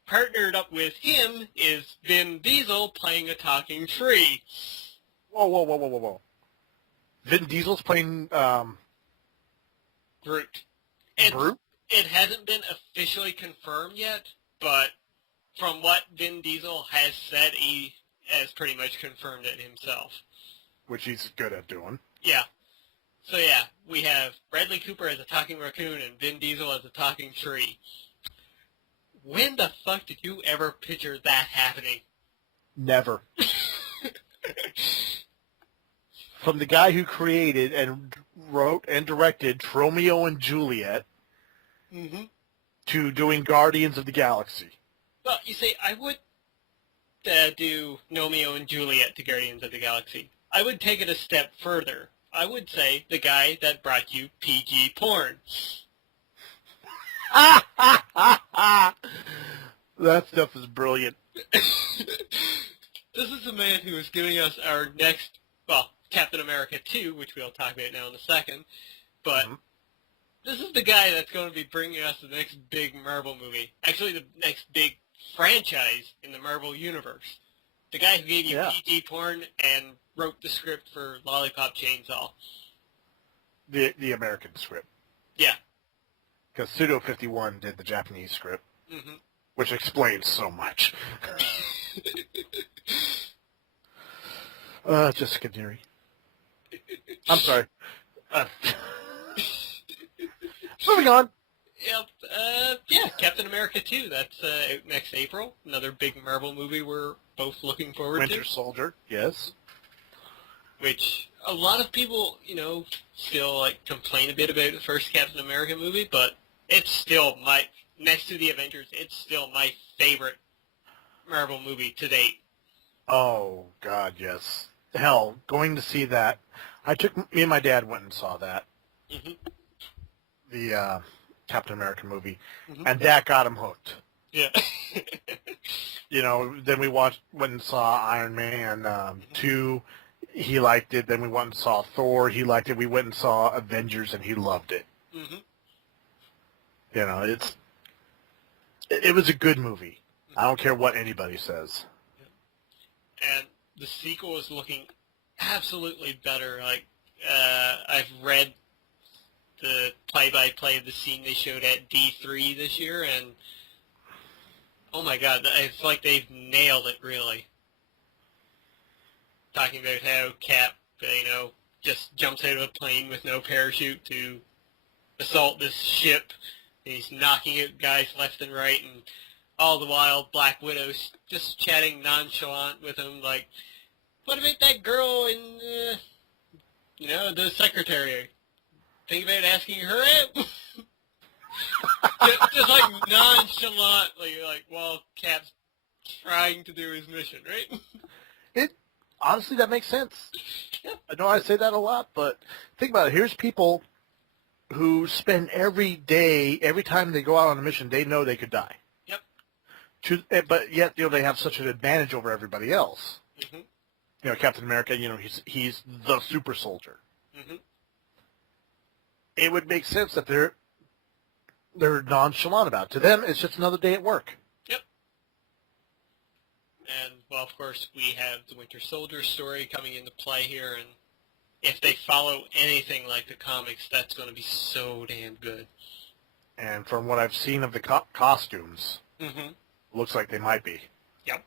partnered up with him is Vin Diesel playing a talking tree. Whoa. Vin Diesel's playing Groot. And Groot? it hasn't been officially confirmed yet, but from what Vin Diesel has said, he has pretty much confirmed it himself. Which he's good at doing. Yeah. So yeah, we have Bradley Cooper as a talking raccoon and Vin Diesel as a talking tree. When the fuck did you ever picture that happening? Never. From the guy who created and wrote and directed Romeo and Juliet Mm-hmm. to doing Guardians of the Galaxy. Well, you see, I would do Romeo and Juliet to Guardians of the Galaxy. I would take it a step further. I would say the guy that brought you PG porn. That stuff is brilliant. This is the man who is giving us our next, Captain America 2, which we'll talk about now in a second. But this is the guy that's going to be bringing us the next big Marvel movie. Actually, the next big franchise in the Marvel Universe. The guy who gave you PG porn and wrote the script for Lollipop Chainsaw. The American script. Yeah. Because Pseudo 51 did the Japanese script, which explains so much. Jessica Deary. I'm sorry. Moving on. Yep. Captain America 2. That's out next April. Another big Marvel movie we're both looking forward to. Winter Soldier, yes. Which a lot of people, still complain a bit about the first Captain America movie, but it's still next to the Avengers, it's still my favorite Marvel movie to date. Oh, God, yes. Hell, going to see that. Me and my dad went and saw that, Mm-hmm. the Captain America movie, Mm-hmm. and that got him hooked. Yeah. Then we went and saw Iron Man 2. He liked it. Then we went and saw Thor. He liked it. We went and saw Avengers, and he loved it. Mm-hmm. It was a good movie. I don't care what anybody says. And the sequel is looking absolutely better. Like, I've read the play-by-play of the scene they showed at D3 this year, and oh my God, it's like they've nailed it, really. Talking about how Cap, just jumps out of a plane with no parachute to assault this ship. He's knocking out guys left and right, and all the while Black Widow's just chatting nonchalant with him, like, what about that girl in, the secretary? Think about asking her out? just like nonchalantly, like, while Cap's trying to do his mission, right? Honestly, that makes sense. I know I say that a lot, but think about it. Here's people who spend every time they go out on a mission, they know they could die. Yep. But yet, they have such an advantage over everybody else. Mm-hmm. Captain America, he's the super soldier. Mm-hmm. It would make sense that they're nonchalant about it. To them, it's just another day at work. Yep. And, well, of course, we have the Winter Soldier story coming into play here, and if they follow anything like the comics, that's going to be so damn good. And from what I've seen of the costumes, Mm-hmm. looks like they might be. Yep.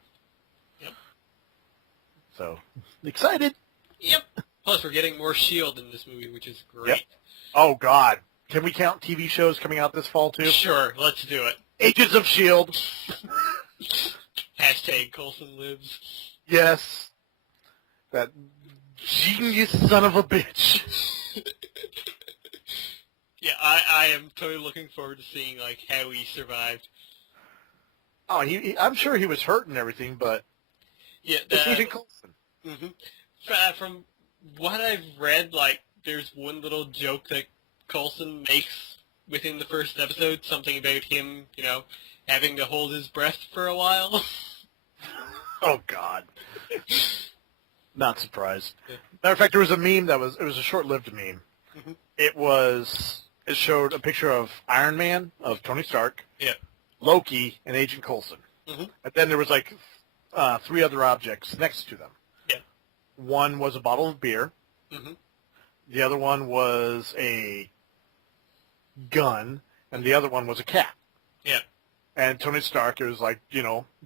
So, excited. Yep. Plus, we're getting more S.H.I.E.L.D. in this movie, which is great. Yep. Oh, God. Can we count TV shows coming out this fall, too? Sure, let's do it. Agents of S.H.I.E.L.D. Hashtag Coulson lives. Yes. That genius son of a bitch. Yeah, I am totally looking forward to seeing, like, how he survived. Oh, I'm sure he was hurt and everything, but Yeah, it's Agent Coulson. Mm-hmm. From what I've read, like, there's one little joke that Coulson makes within the first episode, something about him, having to hold his breath for a while. Oh, God. Not surprised. Yeah. Matter of fact, there was a meme it was a short-lived meme. Mm-hmm. It showed a picture of Iron Man, of Tony Stark, yeah, Loki, and Agent Coulson. Mm-hmm. And then there was like 3 other objects next to them. Yeah. One was a bottle of beer. Mm-hmm. The other one was a gun, and the other one was a cat. Yeah. And Tony Stark, it was like,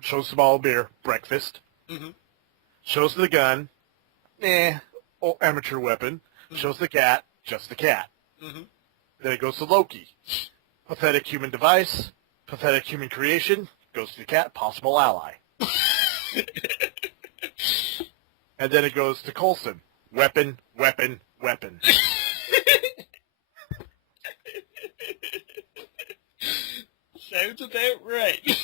shows the bottle of beer, breakfast. Mm-hmm. Shows the gun, amateur weapon. Mm-hmm. Shows the cat, just the cat. Mm-hmm. Then it goes to Loki. Pathetic human device, pathetic human creation, goes to the cat, possible ally. And then it goes to Coulson. Weapon, weapon, weapon. Sounds about right.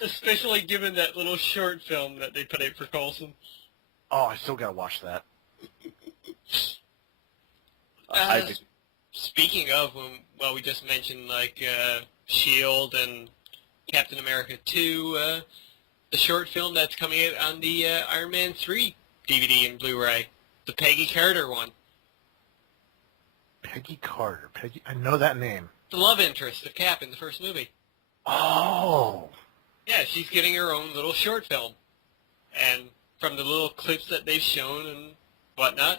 Especially given that little short film that they put out for Coulson. Oh, I still gotta watch that. Speaking of, we just mentioned, like, S.H.I.E.L.D. and Captain America 2, the short film that's coming out on the Iron Man 3 DVD and Blu-ray. The Peggy Carter one. Peggy Carter. I know that name. The love interest of Cap in the first movie. Oh. Yeah, she's getting her own little short film. And from the little clips that they've shown and whatnot,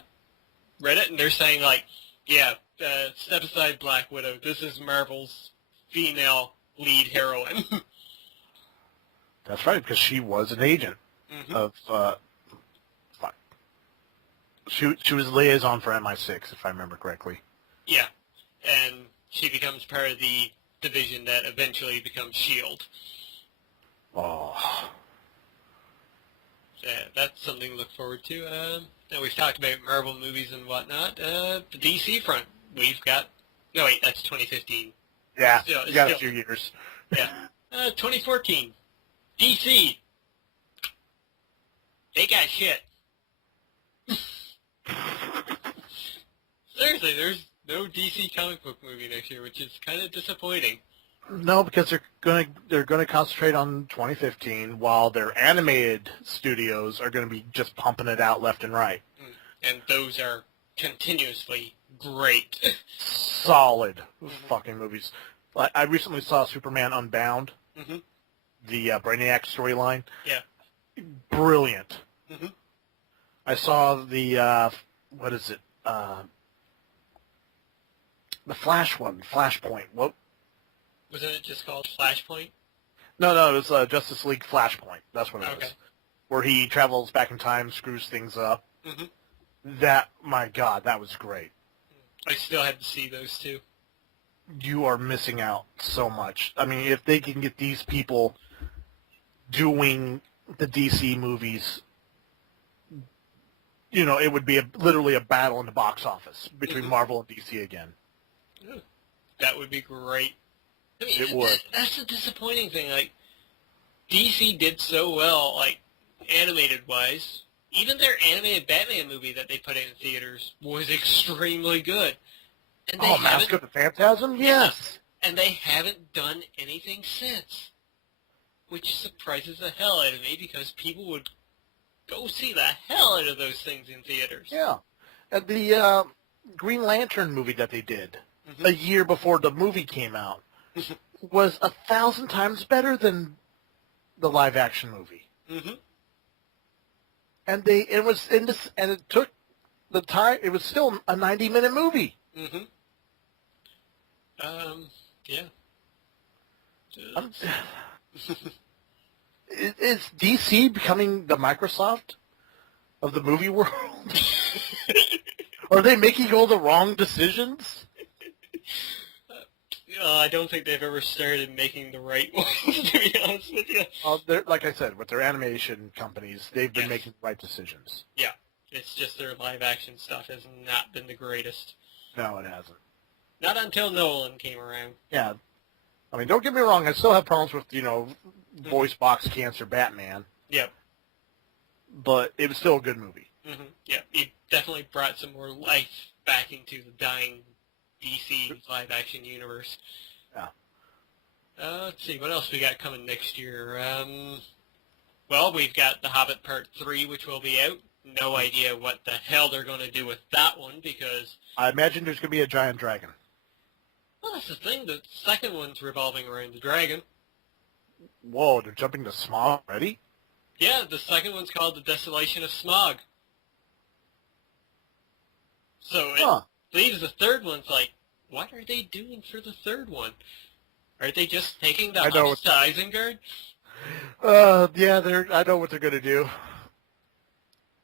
read it, and they're saying, like, yeah, step aside Black Widow. This is Marvel's female lead heroine. That's right, because she was an agent of, she was liaison for MI6, if I remember correctly. Yeah, and she becomes part of the division that eventually becomes S.H.I.E.L.D. Oh. That's something to look forward to. Now we've talked about Marvel movies and whatnot. The DC front, we've got... No, wait, that's 2015. Yeah, Still, you got still, a few years. yeah. 2014, DC. They got shit. Seriously, there's no DC comic book movie next year, which is kind of disappointing. No, because they're gonna concentrate on 2015, while their animated studios are gonna be just pumping it out left and right. And those are continuously great. Solid fucking movies. I recently saw Superman Unbound, Mm-hmm. the Brainiac storyline. Yeah. Brilliant. Mm-hmm. I saw the what is it? The Flash one, Flashpoint. What? Wasn't it just called Flashpoint? No, it was Justice League Flashpoint. That's what it Okay. was. Where he travels back in time, screws things up. Mm-hmm. That, my God, that was great. I still had to see those two. You are missing out so much. I mean, if they can get these people doing the DC movies, you know, it would be literally a battle in the box office between Marvel and DC again. Yeah. That would be great. I mean, It would. That's the disappointing thing. Like, DC did so well, like, animated-wise. Even their animated Batman movie that they put in theaters was extremely good. And they Mask of the Phantasm? Yes. And they haven't done anything since. Which surprises the hell out of me, because people would go see the hell out of those things in theaters. Yeah. And the Green Lantern movie that they did a year before the movie came out was 1,000 times better than the live-action movie. Mm-hmm. And it took the time. It was still a 90-minute movie. Mm-hmm. Yeah. Is DC becoming the Microsoft of the movie world? Are they making all the wrong decisions? I don't think they've ever started making the right ones, to be honest with you. Like I said, with their animation companies, they've been making the right decisions. Yeah. It's just their live-action stuff has not been the greatest. No, it hasn't. Not until Nolan came around. Yeah. I mean, don't get me wrong. I still have problems with, voice box cancer Batman. Yep. But it was still a good movie. Mm-hmm. Yeah, it definitely brought some more life back into the dying DC live-action universe. Yeah. Let's see, what else we got coming next year? Well, we've got The Hobbit Part 3, which will be out. No idea what the hell they're going to do with that one, because... I imagine there's going to be a giant dragon. Well, that's the thing. The second one's revolving around the dragon. Whoa, they're jumping to Smaug already? Yeah, the second one's called The Desolation of Smaug. So it leaves the third one's like, what are they doing for the third one? Are they just taking the house to Isengard? Yeah, I know what they're going to do.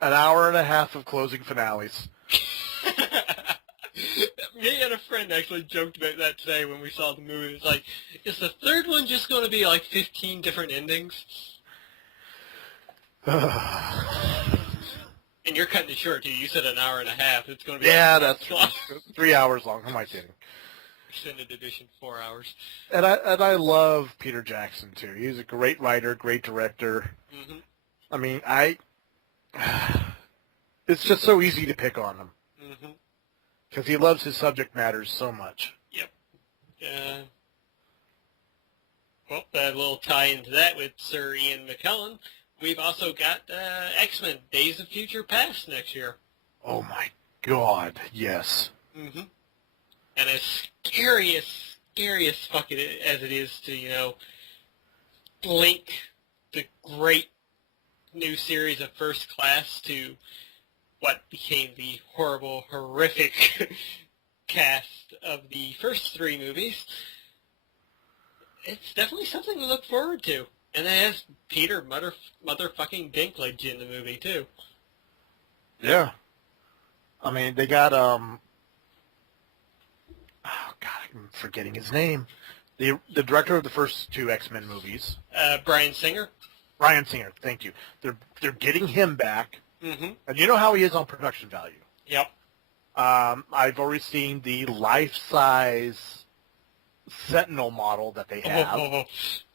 An hour and a half of closing finales. Me and a friend actually joked about that today when we saw the movie. It's like, is the third one just going to be like 15 different endings? And you're cutting it short, too. You said an hour and a half. It's going to be... Yeah, that's long. 3 hours long. Who am I kidding? Extended edition, 4 hours. And I love Peter Jackson, too. He's a great writer, great director. Mm-hmm. I mean, it's just so easy to pick on him. Mm-hmm. Because he loves his subject matters so much. Yep. Well, a little tie into that with Sir Ian McKellen. We've also got X-Men Days of Future Past next year. Oh, my God, yes. Mm-hmm. And as scary as fuck as it is to, link the great new series of First Class to what became the horrible, horrific cast of the first three movies, it's definitely something to look forward to. And it has Peter motherfucking Dinklage in the movie, too. Yeah. I mean, they got, oh, God, I'm forgetting his name. The director of the first two X-Men movies. Bryan Singer. Bryan Singer, thank you. They're getting him back. Mm-hmm. And you know how he is on production value. Yep. I've already seen the life-size Sentinel model that they have.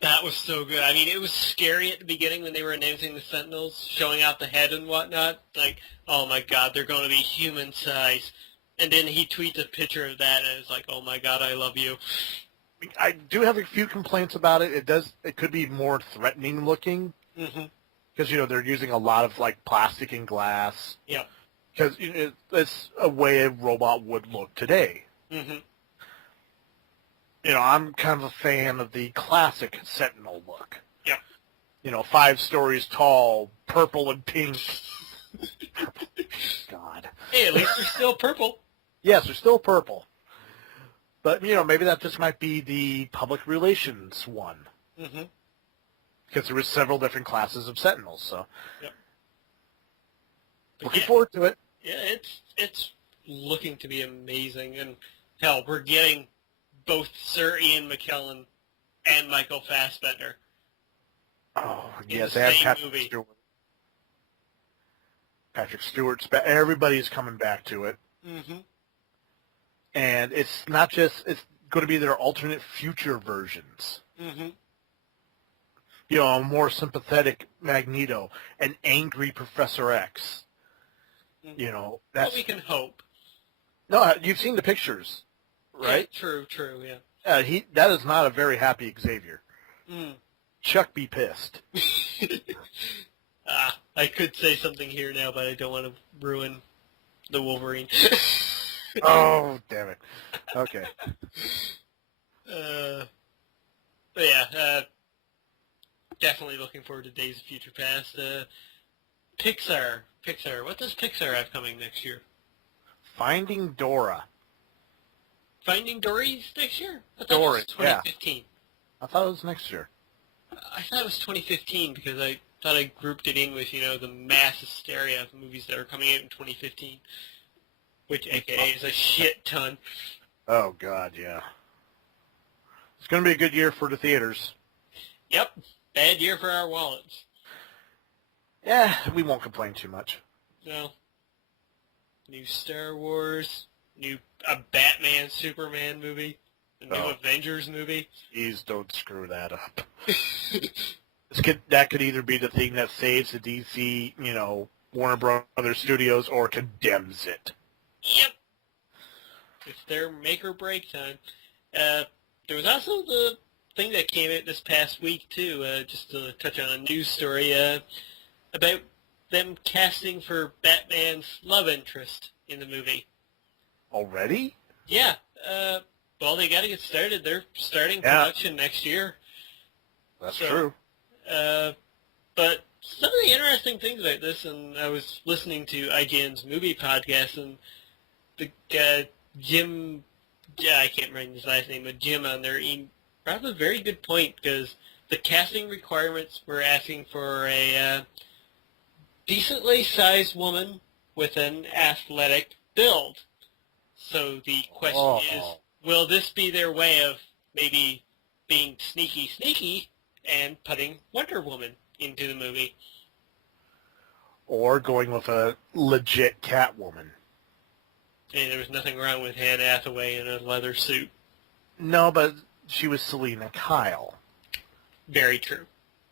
That was so good. I mean, it was scary at the beginning when they were announcing the Sentinels, showing out the head and whatnot. Like, oh my god, they're going to be human size. And then he tweets a picture of that, and it's like, oh my god, I love you. I do have a few complaints about it. It could be more threatening looking. Mm-hmm. Because, they're using a lot of, like, plastic and glass. Yeah. Because it's a way a robot would look today. Mm-hmm. I'm kind of a fan of the classic Sentinel look. Yeah. 5 stories tall, purple and pink. Purple. God. Hey, at least they're still purple. Yes, they're still purple. But, maybe that just might be the public relations one. Mm-hmm. Because there was several different classes of Sentinels, so. Yep. Looking forward to it. Yeah, it's looking to be amazing. And, hell, we're getting both Sir Ian McKellen and Michael Fassbender. Oh, in yes, the they have same Patrick movie. Stewart. Patrick Stewart's back. Everybody's coming back to it. Mm-hmm. And it's not just, it's going to be their alternate future versions. Mm-hmm. A more sympathetic Magneto, an angry Professor X. Mm-hmm. That's... Well, we can hope. No, you've seen the pictures, right? Yeah, true, yeah. That is not a very happy Xavier. Mm. Chuck be pissed. I could say something here now, but I don't want to ruin the Wolverine. Oh, damn it. Okay. But yeah, definitely looking forward to Days of Future Past. Pixar. What does Pixar have coming next year? Finding Dora. Finding Dory's next year? I thought Dory, it was 2015. yeah. I thought it was next year. I thought it was 2015 because I thought I grouped it in with, the mass hysteria of movies that are coming out in 2015, which AKA is a shit ton. Oh, God, yeah. It's going to be a good year for the theaters. Yep. Bad year for our wallets. Yeah, we won't complain too much. No. New Star Wars, a Batman Superman movie, a new Avengers movie. Please don't screw that up. That could either be the thing that saves the DC, Warner Brothers Studios, or condemns it. Yep. It's their make or break time. There was also the thing that came out this past week, too, just to touch on a news story, about them casting for Batman's love interest in the movie. Already? Yeah. Well, they got to get started. They're starting production next year. That's true. But some of the interesting things about this, and I was listening to IGN's movie podcast, and the Jim, I can't remember his last name, but Jim on there, he brought up a very good point, because the casting requirements were asking for a decently sized woman with an athletic build. So the question is, will this be their way of maybe being sneaky and putting Wonder Woman into the movie? Or going with a legit Catwoman. And there was nothing wrong with Anne Hathaway in a leather suit. No, but she was Selena Kyle. Very true.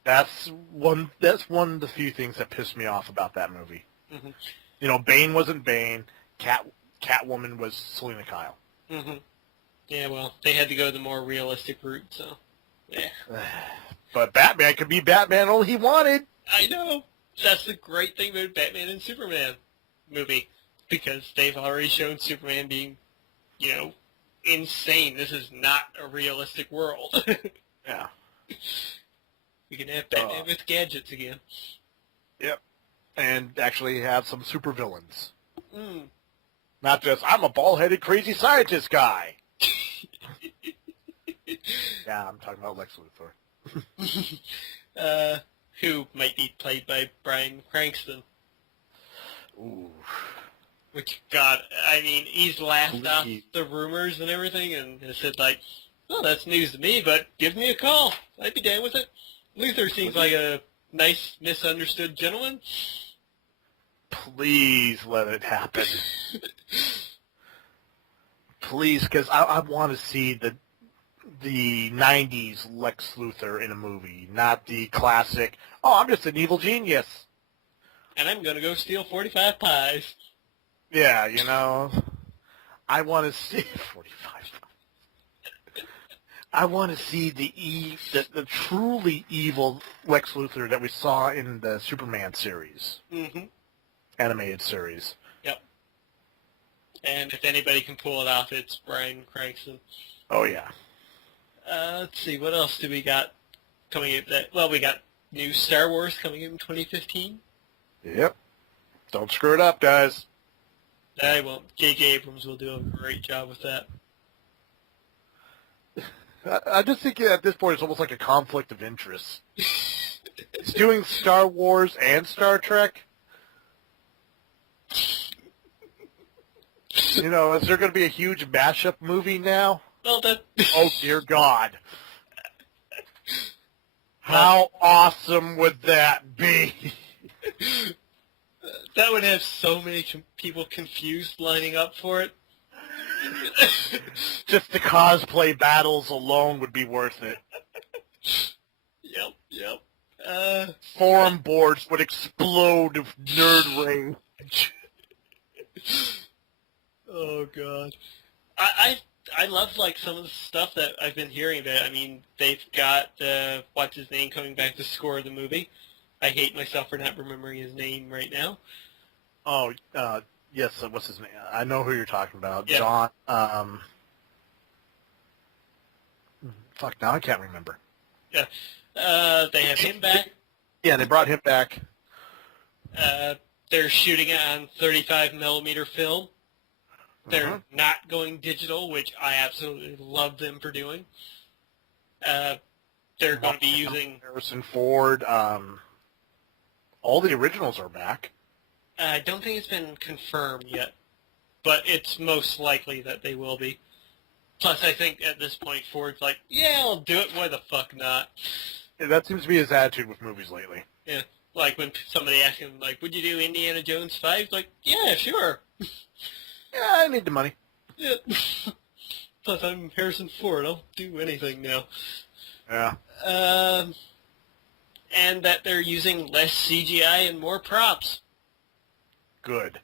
That's one of the few things that pissed me off about that movie. Mm-hmm. Bane wasn't Bane. Catwoman was Selena Kyle. Mm-hmm. Yeah, well, they had to go the more realistic route, so, yeah. But Batman could be Batman all he wanted. I know. That's the great thing about Batman and Superman movie, because they've already shown Superman being, insane. This is not a realistic world. Yeah. We can have Batman with gadgets again. Yep. And actually have some supervillains. Mm. Not just, I'm a bald-headed crazy scientist guy. Yeah, I'm talking about Lex Luthor. Who might be played by Bryan Cranston. Ooh. Which, God, I mean, he's laughed off the rumors and everything and has said, like, oh, that's news to me, but give me a call. I'd be down with it. Luthor seems like a nice, misunderstood gentleman. Please let it happen. Please, because I want to see the the 90s Lex Luthor in a movie, not the classic, oh, I'm just an evil genius. And I'm going to go steal 45 pies. Yeah, you know, I want to see 45. I want to see the truly evil Lex Luthor that we saw in the Superman series, animated series. Yep. And if anybody can pull it off, it's Bryan Cranston. Oh yeah. Let's see, what else do we got coming in? Well, we got new Star Wars coming in 2015. Yep. Don't screw it up, guys. I won't. J.J. Abrams will do a great job with that. I just think at this point it's almost like a conflict of interest. It's doing Star Wars and Star Trek. You know, is there going to be a huge mashup movie now? Well, that... Oh, dear God. How awesome would that be? That would have so many people confused lining up for it. Just the cosplay battles alone would be worth it. Yep. Forum boards would explode with nerd rage. Oh, God. I love, like, some of the stuff that I've been hearing about. I mean, they've got, what's his name coming back to score the movie. I hate myself for not remembering his name right now. Oh, yes, what's his name? I know who you're talking about. Yeah. John, fuck, now I can't remember. Yeah. They have him back. Yeah, they brought him back. They're shooting it on 35mm film. They're not going digital, which I absolutely love them for doing. They're going to be using... Harrison Ford. All the originals are back. I don't think it's been confirmed yet, but it's most likely that they will be. Plus, I think at this point, Ford's like, yeah, I'll do it. Why the fuck not? Yeah, that seems to be his attitude with movies lately. Yeah. Like when somebody asks him, like, would you do Indiana Jones 5? He's like, yeah, sure. Yeah, I need the money. Yeah. Plus, I'm Harrison Ford. I'll do anything now. Yeah. And that they're using less CGI and more props. Good.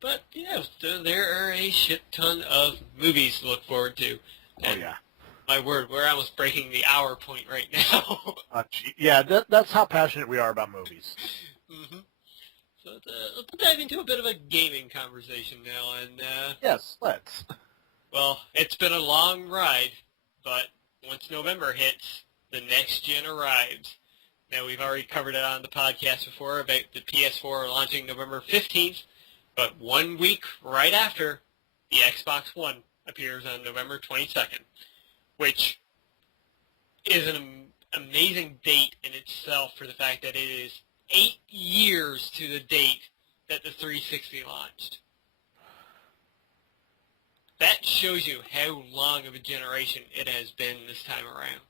But, yeah, there are a shit ton of movies to look forward to. And yeah. My word, we're almost breaking the hour point right now. Yeah, that's how passionate we are about movies. So let's dive into a bit of a gaming conversation now. And yes, let's. Well, it's been a long ride, but once November hits, the next gen arrives. Now, we've already covered it on the podcast before about the PS4 launching November 15th, but 1 week right after, the Xbox One appears on November 22nd, which is an amazing date in itself for the fact that it is 8 years to the date that the 360 launched. That shows you how long of a generation it has been this time around.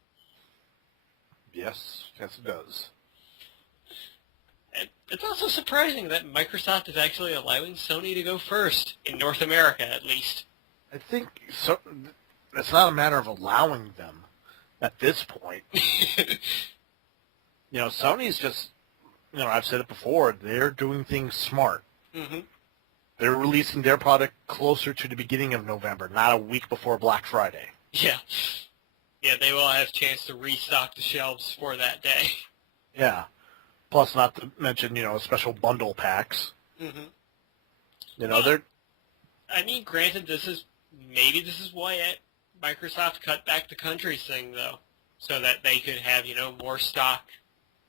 Yes, it does. And it's also surprising that Microsoft is actually allowing Sony to go first, in North America at least. I think so. It's not a matter of allowing them at this point. You know, Sony's just, you know, I've said it before, they're doing things smart. They're releasing their product closer to the beginning of November, not a week before Black Friday. Yeah. Yeah, they will have a chance to restock the shelves for that day. Yeah. Plus, not to mention, you know, special bundle packs. You know, they're... I mean, granted, this is why Microsoft cut back the countries thing, though, so that they could have, you know, more stock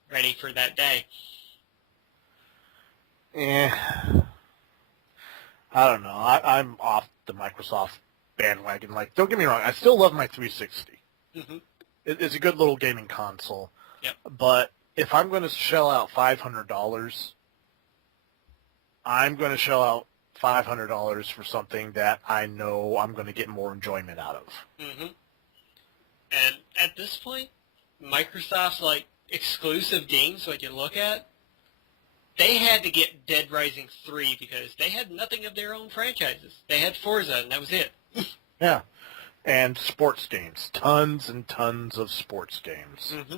ready for that day. I don't know. I'm off the Microsoft bandwagon. Like, don't get me wrong, I still love my 360. It's a good little gaming console. Yep. But if I'm going to shell out $500, I'm going to shell out $500 for something that I know I'm going to get more enjoyment out of. And at this point, Microsoft's, like, exclusive games, like you look at, they had to get Dead Rising 3 because they had nothing of their own franchises. They had Forza, and that was it. Yeah. And sports games. Tons and tons of sports games. Mm-hmm.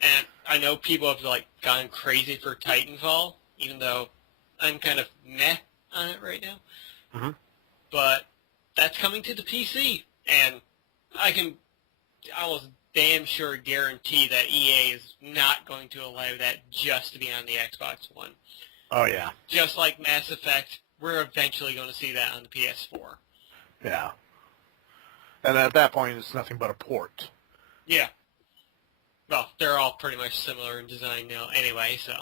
And I know people have, like, gone crazy for Titanfall, even though I'm kind of meh on it right now. Mm-hmm. But that's coming to the PC, and I can almost damn sure guarantee that EA is not going to allow that just to be on the Xbox One. Oh, yeah. Just like Mass Effect, we're eventually going to see that on the PS4. Yeah. And at that point, it's nothing but a port. Yeah. Well, they're all pretty much similar in design now anyway, so.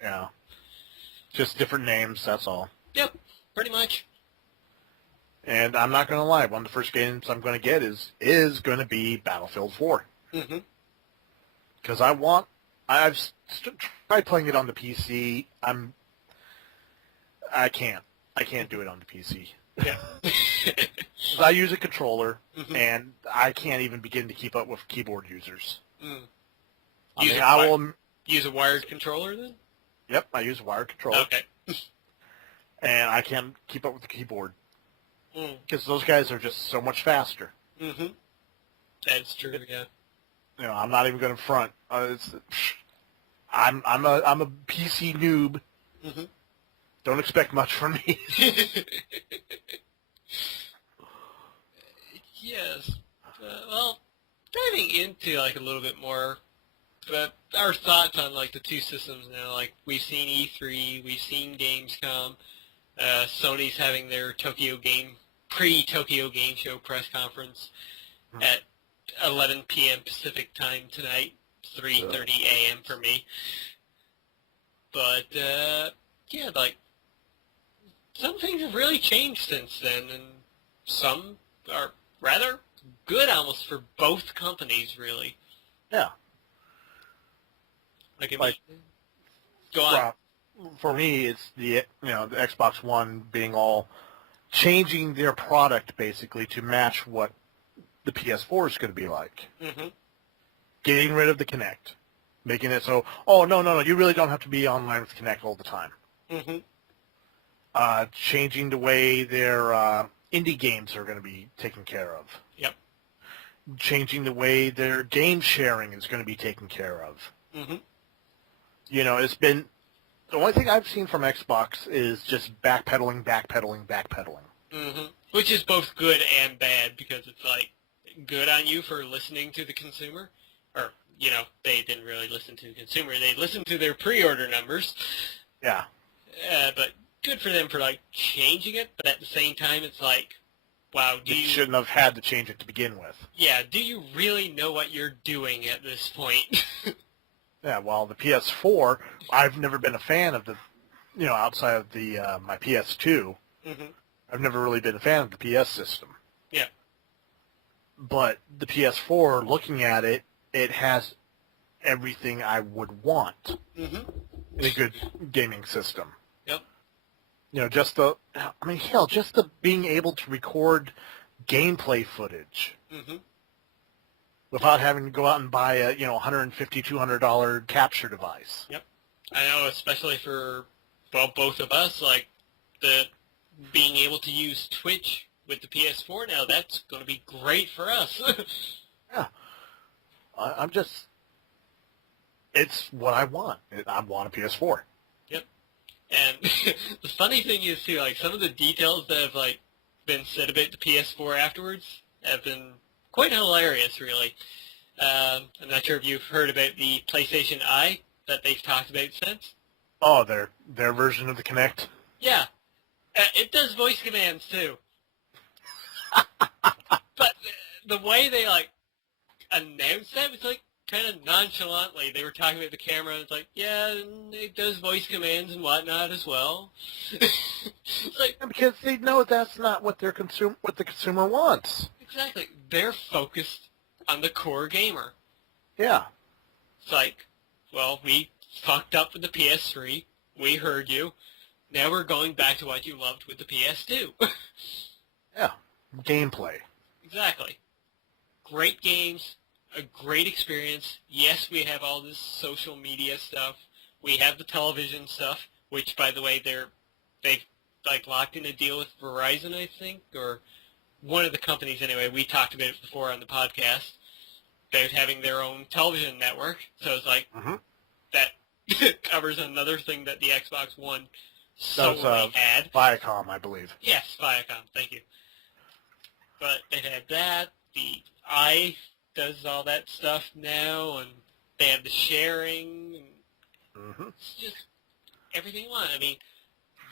Yeah. Just different names, that's all. Yep, pretty much. And I'm not going to lie, one of the first games I'm going to get is going to be Battlefield 4. Mm-hmm. Because I've tried playing it on the PC. I can't do it on the PC. Yeah. I use a controller, Mm-hmm. and I can't even begin to keep up with keyboard users. Mm. Use Use a wired controller then? Yep, I use a wired controller. Okay. And I can't keep up with the keyboard. Mm. Because those guys are just so much faster. Mm-hmm. That's true, yeah. You know, I'm not even going to front. I'm a PC noob. Mm-hmm. Don't expect much from me. Yes. Well, diving into, like, a little bit more, our thoughts on, like, the two systems now. Like, we've seen E3, we've seen Gamescom, Sony's having their pre-Tokyo Game Show press conference at 11 p.m. Pacific time tonight, 3:30 a.m. for me. But, yeah, like, some things have really changed since then, and some are rather good almost for both companies, really. Yeah. Go on. For me, it's the Xbox One being all changing their product basically to match what the PS4 is going to be like. Mm-hmm. Getting rid of the Kinect, making it so, oh no, you really don't have to be online with Kinect all the time. Mm-hmm. Changing the way their indie games are going to be taken care of. Yep. Changing the way their game sharing is going to be taken care of. Mm-hmm. You know, it's been the only thing I've seen from Xbox is just backpedaling. Mm-hmm. Which is both good and bad, because it's like good on you for listening to the consumer, or they didn't really listen to the consumer; they listened to their pre-order numbers. Yeah. But good for them for like changing it. But at the same time, it's like, wow, You shouldn't have had to change it to begin with. Yeah, do you really know what you're doing at this point? Yeah, well, the PS4, I've never been a fan of the, outside of the my PS2, Mm-hmm. I've never really been a fan of the PS system. Yeah. But the PS4, looking at it, it has everything I would want Mm-hmm. in a good gaming system. Yep. Just the being able to record gameplay footage. Mm-hmm. Without having to go out and buy a, $150, $200 capture device. Yep. I know, especially for, both of us, like, the being able to use Twitch with the PS4 now, that's going to be great for us. Yeah. It's what I want. I want a PS4. Yep. And the funny thing is, too, like, some of the details that have, like, been said about the PS4 afterwards have been quite hilarious, really. I'm not sure if you've heard about the PlayStation Eye that they've talked about since. Oh, their version of the Kinect? Yeah. It does voice commands, too. But the way they, like, announced that was, like, kind of nonchalantly. They were talking about the camera, and it's like, yeah, and it does voice commands and whatnot as well. It's like, because they know that's not what the consumer wants. exactly. They're focused on the core gamer. Yeah. It's like, well, we fucked up with the PS3. We heard you. Now we're going back to what you loved with the PS2. Yeah. Gameplay. Exactly. Great games, a great experience. Yes, we have all this social media stuff. We have the television stuff, which, by the way, they've like locked in a deal with Verizon, I think, or one of the companies anyway, we talked about it before on the podcast, about having their own television network. So it's like, that covers another thing that the Xbox One solely had. Viacom, I believe. Yes, Viacom, thank you. But they've had that. The I does all that stuff now, and they have the sharing. And it's just everything you want. I mean,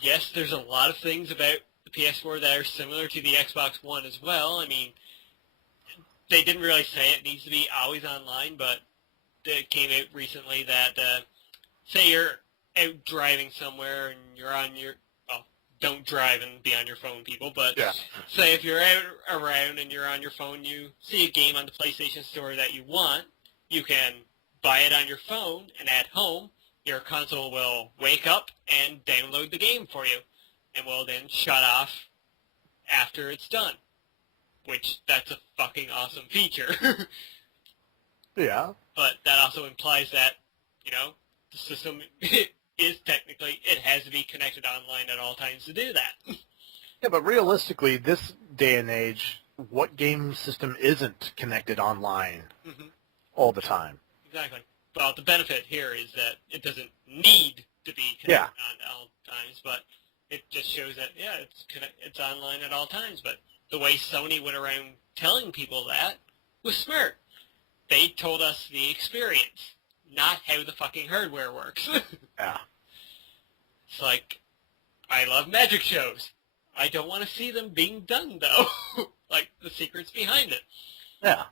yes, there's a lot of things about the PS4 that are similar to the Xbox One as well. I mean, they didn't really say it needs to be always online, but it came out recently that, say you're out driving somewhere and you're on your, well, don't drive and be on your phone, people, but say if you're out around and you're on your phone, you see a game on the PlayStation Store that you want, you can buy it on your phone, and at home, your console will wake up and download the game for you, and will then shut off after it's done, which that's a fucking awesome feature. Yeah. But that also implies that, you know, the system is technically, it has to be connected online at all times to do that. Yeah, but realistically, this day and age, what game system isn't connected online all the time? Exactly. Well, the benefit here is that it doesn't need to be connected on all times, but it just shows that, yeah, it's online at all times. But the way Sony went around telling people that was smart. They told us the experience, not how the fucking hardware works. Yeah. It's like, I love magic shows. I don't want to see them being done, though. Like, the secrets behind it. Yeah.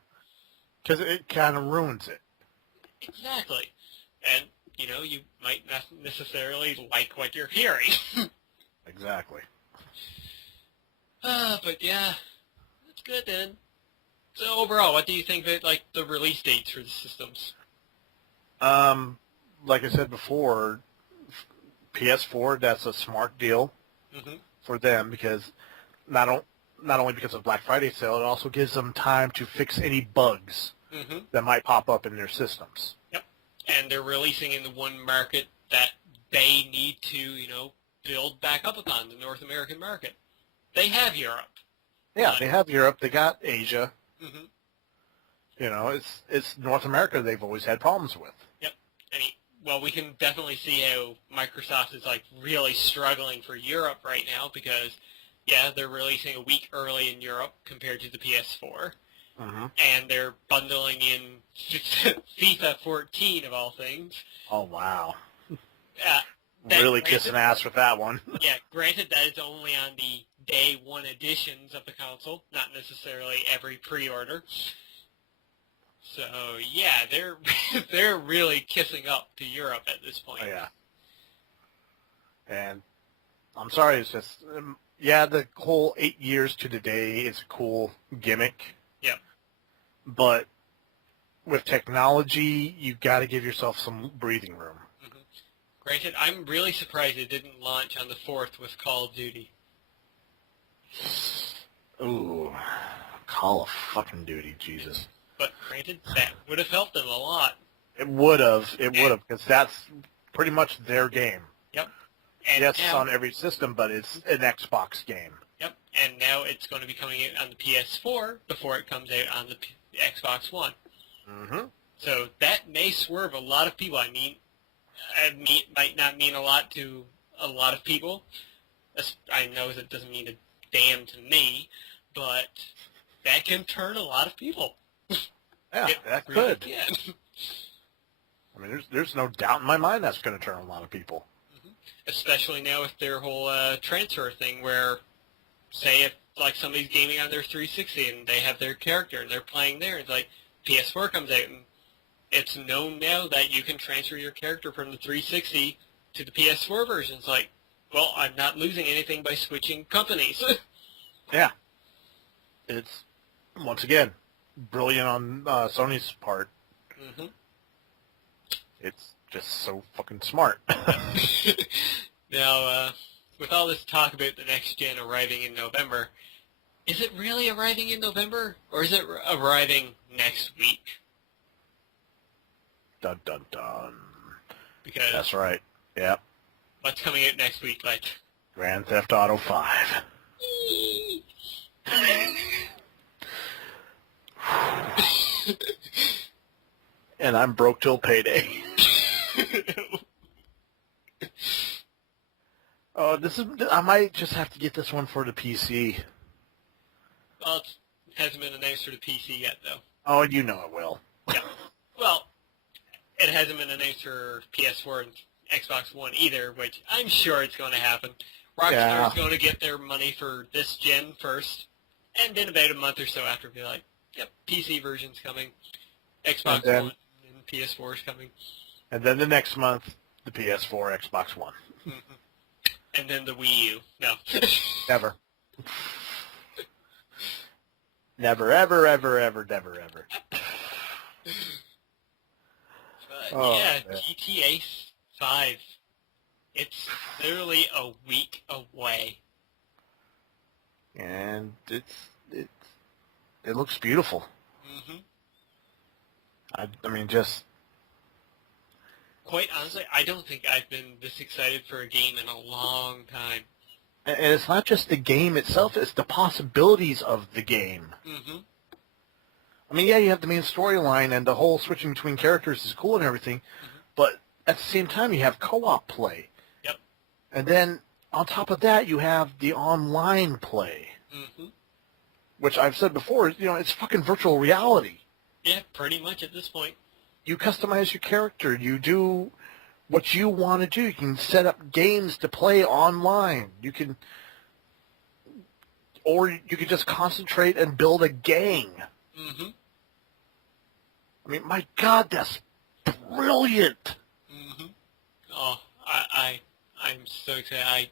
Because it kind of ruins it. Exactly. And, you know, you might not necessarily like what you're hearing. Exactly. But yeah, that's good then. So overall, what do you think about, like, the release dates for the systems? Like I said before, PS4, that's a smart deal for them because not only because of Black Friday sale, it also gives them time to fix any bugs that might pop up in their systems. Yep. And they're releasing in the one market that they need to, you know, build back up upon, the North American market. They have Europe. Yeah, they have Europe. They got Asia. You know, it's North America they've always had problems with. Yep. I mean, well, we can definitely see how Microsoft is, like, really struggling for Europe right now because, yeah, they're releasing a week early in Europe compared to the PS4. And they're bundling in FIFA 14, of all things. Oh, wow. Really kissing ass with that one. Yeah, granted that is only on the day one editions of the console, not necessarily every pre-order. So yeah, they're really kissing up to Europe at this point. Oh, yeah. And I'm sorry, it's just the whole 8 years to the day is a cool gimmick. Yep. But with technology, you've got to give yourself some breathing room. Granted, I'm really surprised it didn't launch on the 4th with Call of Duty. Ooh, Call of fucking Duty, Jesus. But granted, that would have helped them a lot. It would have, because that's pretty much their game. Yep. And yes, now, it's on every system, but it's an Xbox game. Yep, and now it's going to be coming out on the PS4 before it comes out on the Xbox One. So that may swerve a lot of people. I mean, it might not mean a lot to a lot of people. I know that doesn't mean a damn to me, but that can turn a lot of people. Yeah, that really could. Can. I mean, there's no doubt in my mind that's going to turn a lot of people. Especially now with their whole transfer thing where, say if like somebody's gaming on their 360 and they have their character and they're playing there, it's like PS4 comes out and it's known now that you can transfer your character from the 360 to the PS4 version. It's like, well, I'm not losing anything by switching companies. Yeah. It's, once again, brilliant on Sony's part. It's just so fucking smart. Now, with all this talk about the next gen arriving in November, is it really arriving in November, or is it arriving next week? Dun, dun, dun. Because that's right. Yep. What's coming out next week, like? Grand Theft Auto 5. And I'm broke till payday. Oh, I might just have to get this one for the PC. Well, it hasn't been announced for the PC yet, though. Oh, you know it will. Yeah. Well, it hasn't been announced for PS4 and Xbox One either, which I'm sure it's going to happen. Rockstar's going to get their money for this gen first, and then about a month or so after, be like, yep, PC version's coming, Xbox One and PS4 is coming. And then the next month, the PS4, Xbox One. Mm-hmm. And then the Wii U. No. Never. Never, ever, ever, ever, never, ever. Yeah, GTA 5. It's literally a week away. And it looks beautiful. Mm-hmm. I mean, just... Quite honestly, I don't think I've been this excited for a game in a long time. And it's not just the game itself, it's the possibilities of the game. Mm-hmm. I mean, yeah, you have the main storyline, and the whole switching between characters is cool and everything, but at the same time, you have co-op play. Yep. And then, on top of that, you have the online play. Mm-hmm. Which I've said before, it's fucking virtual reality. Yeah, pretty much at this point. You customize your character. You do what you want to do. You can set up games to play online. Or you can just concentrate and build a gang. Mm-hmm. I mean, my God, that's brilliant. Mm-hmm. Oh, I'm so excited.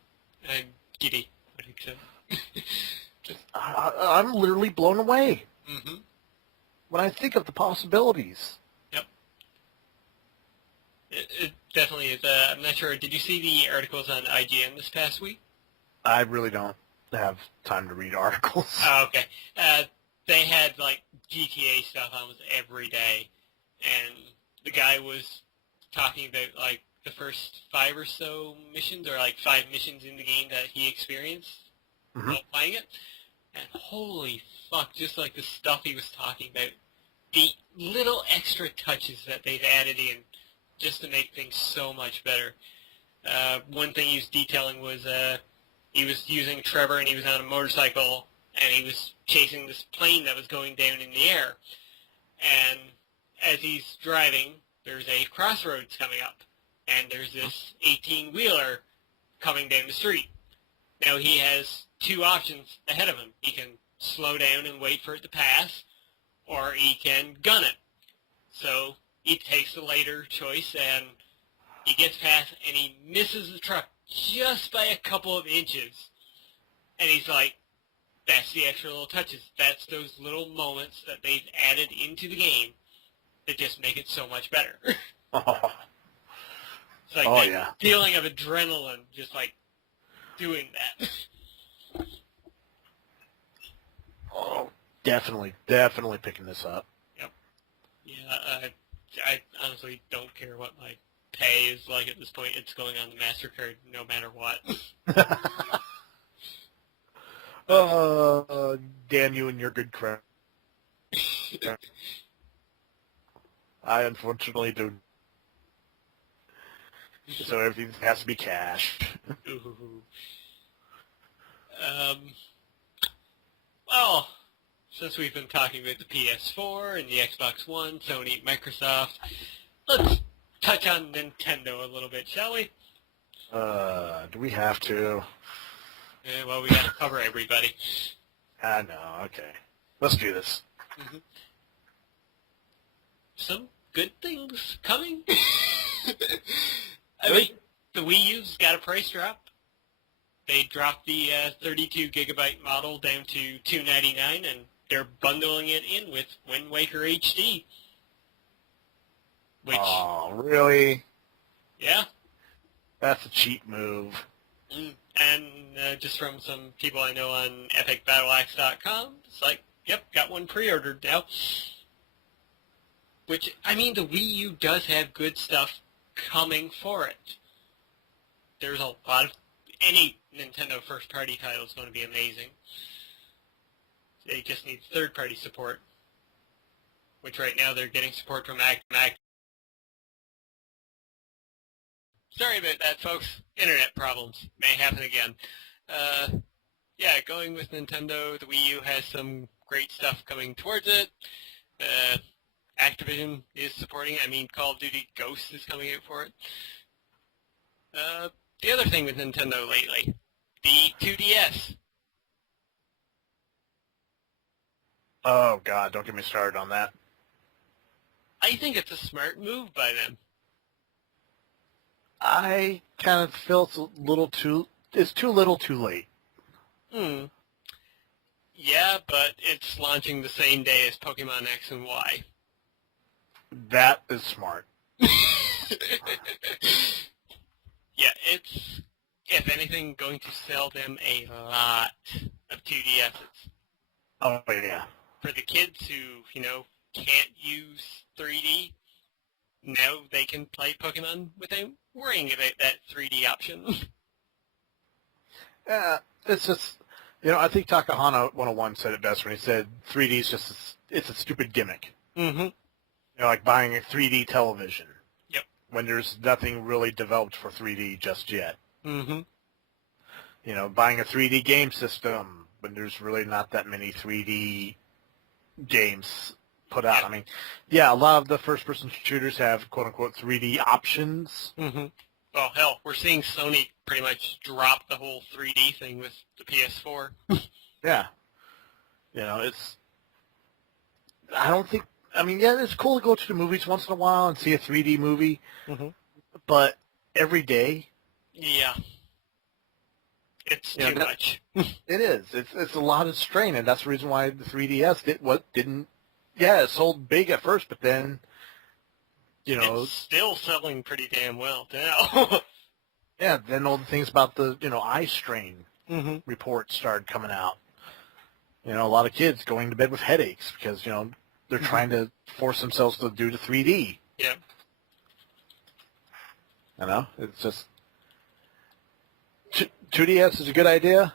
I'm giddy. What do you say? I'm literally blown away. Mm-hmm. When I think of the possibilities. Yep. It definitely is. I'm not sure. Did you see the articles on IGN this past week? I really don't have time to read articles. Oh, okay. They had, like, GTA stuff almost every day, and the guy was talking about, like, the first 5 or so missions, or, like, 5 missions in the game that he experienced while playing it. And holy fuck, just, like, the stuff he was talking about, the little extra touches that they've added in just to make things so much better. One thing he was detailing was he was using Trevor, and he was on a motorcycle, and he was chasing this plane that was going down in the air. And as he's driving, there's a crossroads coming up, and there's this 18-wheeler coming down the street. Now he has 2 options ahead of him. He can slow down and wait for it to pass, or he can gun it. So he takes the later choice, and he gets past, and he misses the truck just by a couple of inches. And he's like, that's the extra little touches. That's those little moments that they've added into the game that just make it so much better. Oh, It's like that feeling of adrenaline, just like doing that. Oh, definitely picking this up. Yep. Yeah, I honestly don't care what my pay is like at this point. It's going on the MasterCard no matter what. Damn you and your good credit. I unfortunately do. So everything has to be cash. Ooh. Well, since we've been talking about the PS4 and the Xbox One, Sony, Microsoft, let's touch on Nintendo a little bit, shall we? Do we have to? Yeah, well, we gotta cover everybody. I know, okay. Let's do this. Mm-hmm. Some good things coming. I mean, the Wii U's got a price drop. They dropped the 32 gigabyte model down to $299, and they're bundling it in with Wind Waker HD. Which, oh, really? Yeah. That's a cheap move. And just from some people I know on epicbattleaxe.com, it's like, yep, got one pre-ordered now. Which, I mean, the Wii U does have good stuff coming for it. There's a lot of... Any Nintendo first-party title is going to be amazing. They just need third-party support. which right now they're getting support from Mac. Sorry about that, folks. Internet problems. May happen again. Yeah, going with Nintendo, the Wii U has some great stuff coming towards it. Activision is supporting it. I mean, Call of Duty Ghost is coming out for it. The other thing with Nintendo lately, the 2DS. Oh, God, don't get me started on that. I think it's a smart move by them. I kind of feel it's too little too late. Yeah, but it's launching the same day as Pokemon X and Y. That is smart. Yeah, it's, if anything, going to sell them a lot of 2DSs. Oh, yeah. For the kids who, can't use 3D, now they can play Pokemon without worrying about that 3D option. Yeah, it's just, I think Takahana 101 said it best when he said 3D is just, it's a stupid gimmick. Mm-hmm. Like buying a 3D television. Yep. When there's nothing really developed for 3D just yet. Mm-hmm. Buying a 3D game system when there's really not that many 3D games put out. Yeah. I mean, yeah, a lot of the first-person shooters have quote-unquote 3D options. Mm-hmm. Well, hell, we're seeing Sony pretty much drop the whole 3D thing with the PS4. Yeah. It's cool to go to the movies once in a while and see a 3D movie, but every day? Yeah. It's too much. It is. It's a lot of strain, and that's the reason why the 3DS didn't. Yeah, it sold big at first, but then, it's still selling pretty damn well now. Yeah, then all the things about the eye strain reports started coming out. A lot of kids going to bed with headaches because they're trying to force themselves to do the 3D. Yeah. It's just 2DS is a good idea.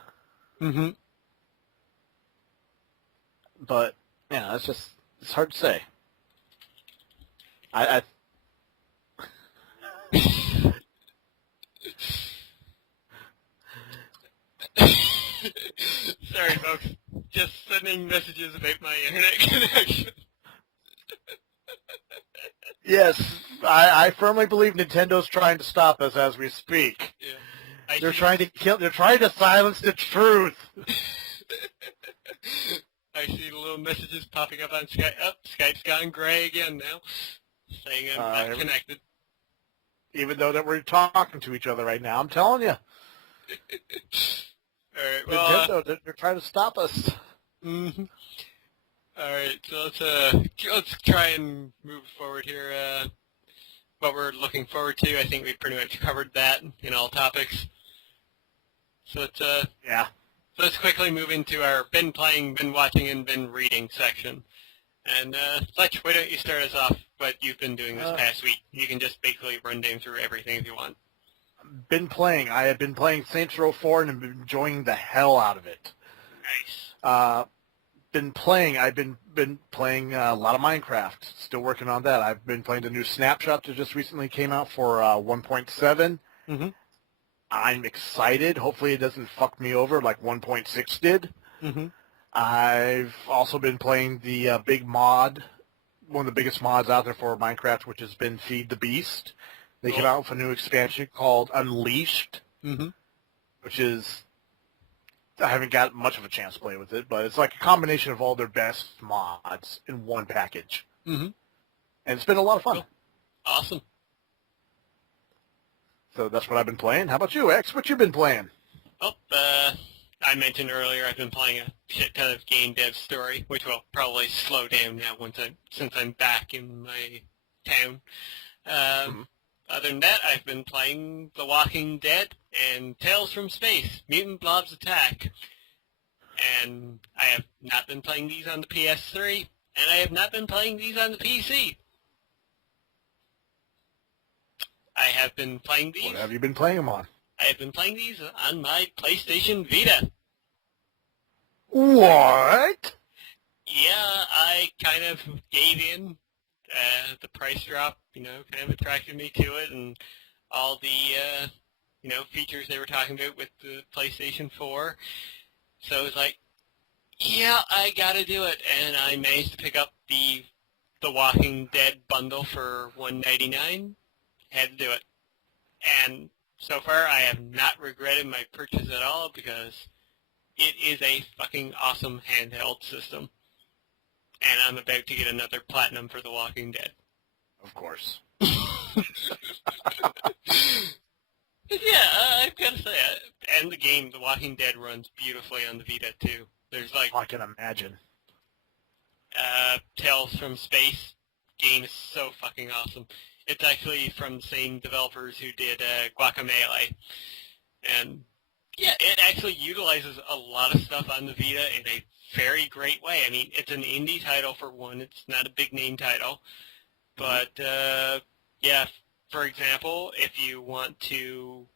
Mm-hmm. But it's hard to say. I Sorry, folks. Just sending messages about my internet connection. Yes, I firmly believe Nintendo's trying to stop us as we speak. Yeah. They're trying to silence the truth. I see the little messages popping up on Skype. Oh, Skype's gone gray again now, saying I'm not connected. Even though that we're talking to each other right now, I'm telling you. All right, well, Nintendo, they're trying to stop us. Mm-hmm. All right, so let's try and move forward here. What we're looking forward to, I think we pretty much covered that in all topics. So let's quickly move into our been playing, been watching, and been reading section. And Lech, why don't you start us off? What you've been doing this past week? You can just basically run down through everything if you want. I have been playing Saints Row 4 and have been enjoying the hell out of it. Nice. I've been playing a lot of Minecraft. Still working on that. I've been playing the new Snapshot that just recently came out for 1.7. Mm-hmm. I'm excited. Hopefully it doesn't fuck me over like 1.6 did. Mm-hmm. I've also been playing the big mod, one of the biggest mods out there for Minecraft, which has been Feed the Beast. They came out with a new expansion called Unleashed, which is, I haven't got much of a chance to play with it, but it's like a combination of all their best mods in one package. Mm-hmm. And it's been a lot of fun. Cool. Awesome. So that's what I've been playing. How about you, X? What you been playing? Well, I mentioned earlier I've been playing a shit ton of game dev story, which will probably slow down now since I'm back in my town. Other than that, I've been playing The Walking Dead and Tales from Space, Mutant Blobs Attack. And I have not been playing these on the PS3, and I have not been playing these on the PC. I have been playing these. What have you been playing them on? I have been playing these on my PlayStation Vita. What? Yeah, I kind of gave in. The price drop, kind of attracted me to it, and all the, features they were talking about with the PlayStation 4. So it was like, yeah, I gotta do it, and I managed to pick up the Walking Dead bundle for $1.99. Had to do it, and so far I have not regretted my purchase at all because it is a fucking awesome handheld system, and I'm about to get another platinum for The Walking Dead. Of course. Yeah, I've got to say, and the game, The Walking Dead, runs beautifully on the Vita too. There's like I can imagine. Tales from Space. Game is so fucking awesome. It's actually from the same developers who did Guacamelee, and yeah, it actually utilizes a lot of stuff on the Vita in a very great way. I mean, it's an indie title for one. It's not a big name title, but yeah. For example, if you want to,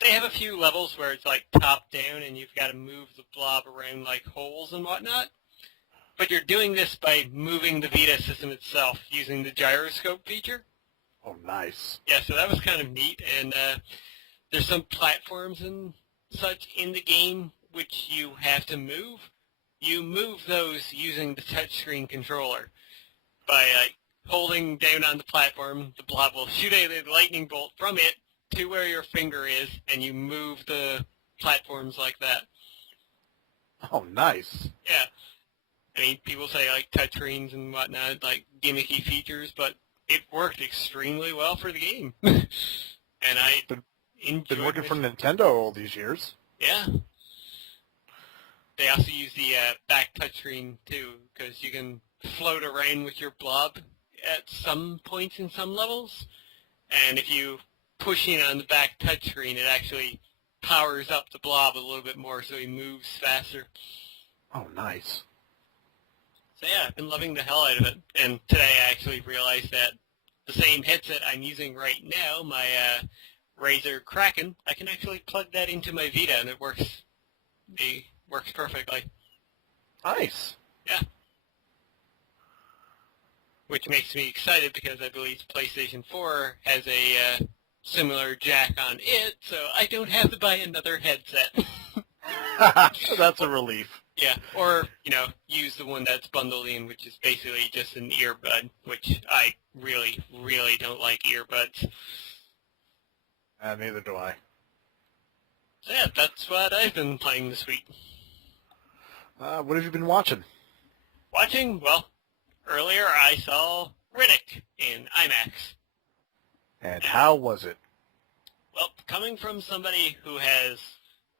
they have a few levels where it's like top down and you've got to move the blob around like holes and whatnot. But you're doing this by moving the Vita system itself using the gyroscope feature. Oh, nice. Yeah, so that was kind of neat. And there's some platforms and such in the game which you have to move. You move those using the touchscreen controller by holding down on the platform. The blob will shoot a lightning bolt from it to where your finger is, and you move the platforms like that. Oh, nice. Yeah. I mean, people say, like, touchscreens and whatnot, like, gimmicky features, but it worked extremely well for the game. And I enjoyed Been working for Nintendo all these years. Yeah. They also use the back touchscreen, too, because you can float around with your blob at some points in some levels. And if you push in on the back touchscreen, it actually powers up the blob a little bit more so he moves faster. Oh, nice. So yeah, I've been loving the hell out of it. And today I actually realized that the same headset I'm using right now, my Razer Kraken, I can actually plug that into my Vita and it works perfectly. Nice. Yeah. Which makes me excited because I believe PlayStation 4 has a similar jack on it, so I don't have to buy another headset. That's a relief. Yeah, or, use the one that's bundled in, which is basically just an earbud, which I really, really don't like earbuds. Neither do I. So yeah, that's what I've been playing this week. What have you been watching? Watching? Well, earlier I saw Riddick in IMAX. And how was it? Well, coming from somebody who has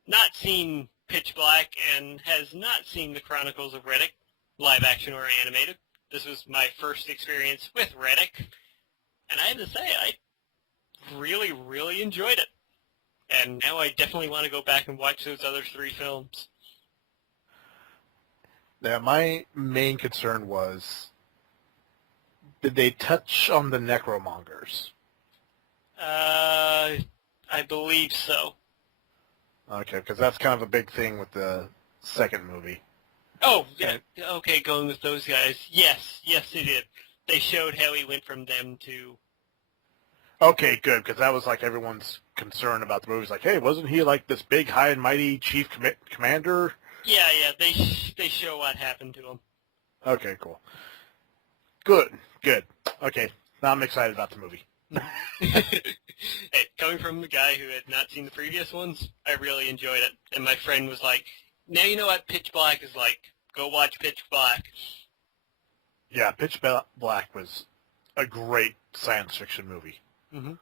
not seen Pitch Black and has not seen the Chronicles of Riddick, live action or animated, this was my first experience with Riddick, and I have to say, I really, really enjoyed it. And now I definitely want to go back and watch those other 3 films. Yeah, my main concern was, did they touch on the necromongers? I believe so. Okay, because that's kind of a big thing with the second movie. Oh, yeah, okay, going with those guys. Yes, they did. They showed how he went from them to... Okay, good, because that was like everyone's concern about the movie. It's like, hey, wasn't he like this big, high and mighty chief commander? Yeah, they show what happened to him. Okay, cool. Good. Okay, now I'm excited about the movie. Hey, coming from the guy who had not seen the previous ones, I really enjoyed it. And my friend was like, now you know what Pitch Black is like. Go watch Pitch Black. Yeah, Pitch Black was a great science fiction movie. Mm-hmm.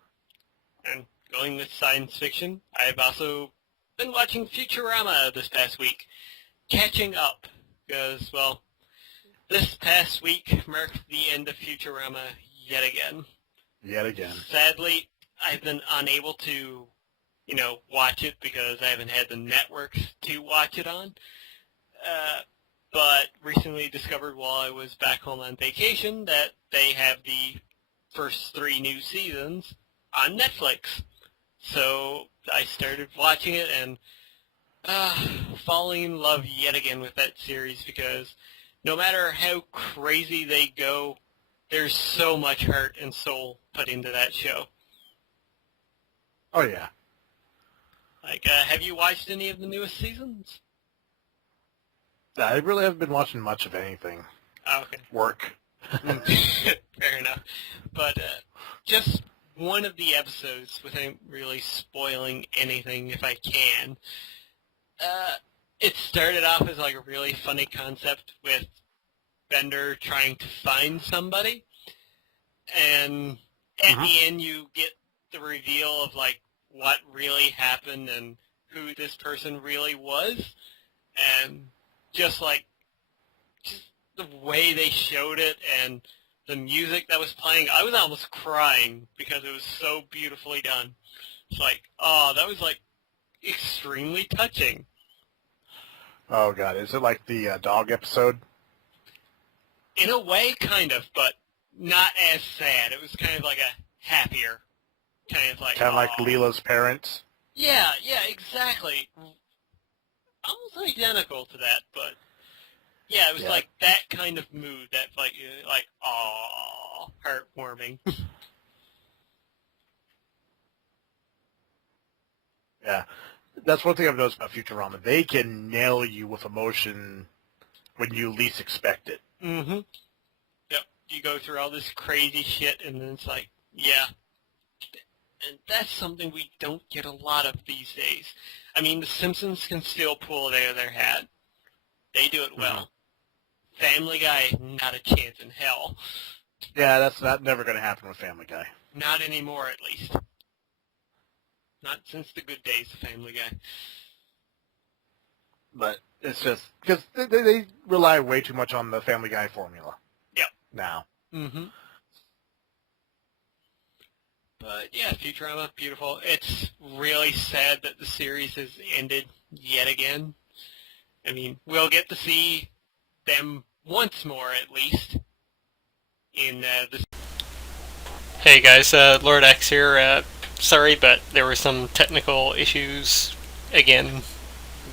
And going with science fiction, I've also been watching Futurama this past week. Catching up. Because, well, this past week marked the end of Futurama yet again. Sadly, I've been unable to, watch it because I haven't had the networks to watch it on. But recently discovered while I was back home on vacation that they have the first 3 new seasons on Netflix. So I started watching it, and falling in love yet again with that series because no matter how crazy they go, there's so much heart and soul put into that show. Oh, yeah. Like, have you watched any of the newest seasons? I really haven't been watching much of anything. Oh, okay. Work. Fair enough. But just one of the episodes, without really spoiling anything if I can, it started off as like a really funny concept with Bender trying to find somebody, and at the end you get the reveal of like what really happened and who this person really was, and just the way they showed it and the music that was playing, I was almost crying because it was so beautifully done. It's like, oh, that was like extremely touching. Oh, God. Is it like the dog episode? In a way, kind of, but not as sad. It was kind of like a happier, kind of like Leela's parents? Yeah, exactly. Almost identical to that, but yeah, it was like that kind of mood, that like aw, heartwarming. Yeah. That's one thing I've noticed about Futurama. They can nail you with emotion when you least expect it. Mm-hmm. Yep. You go through all this crazy shit, and then it's like, yeah. And that's something we don't get a lot of these days. I mean, The Simpsons can still pull it out of their hat. They do it well. Family Guy, not a chance in hell. Yeah, that's never going to happen with Family Guy. Not anymore, at least. Not since the good days of Family Guy. But it's just because they rely way too much on the Family Guy formula. Yep. Now. Mm-hmm. But yeah, Futurama, beautiful. It's really sad that the series has ended yet again. I mean, we'll get to see them once more, at least, in this. Hey guys, Lord X here. Sorry, but there were some technical issues again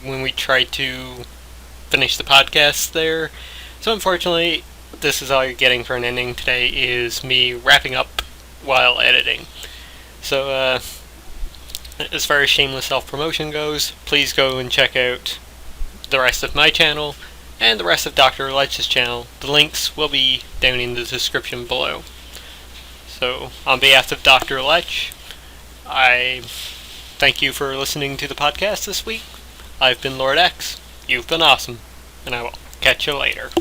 when we tried to finish the podcast there. So unfortunately, this is all you're getting for an ending today, is me wrapping up while editing. So, as far as shameless self-promotion goes, please go and check out the rest of my channel and the rest of Doctor Lech's channel. The links will be down in the description below. So, on behalf of Doctor Lech, I thank you for listening to the podcast this week. I've been Lord X, you've been awesome, and I will catch you later.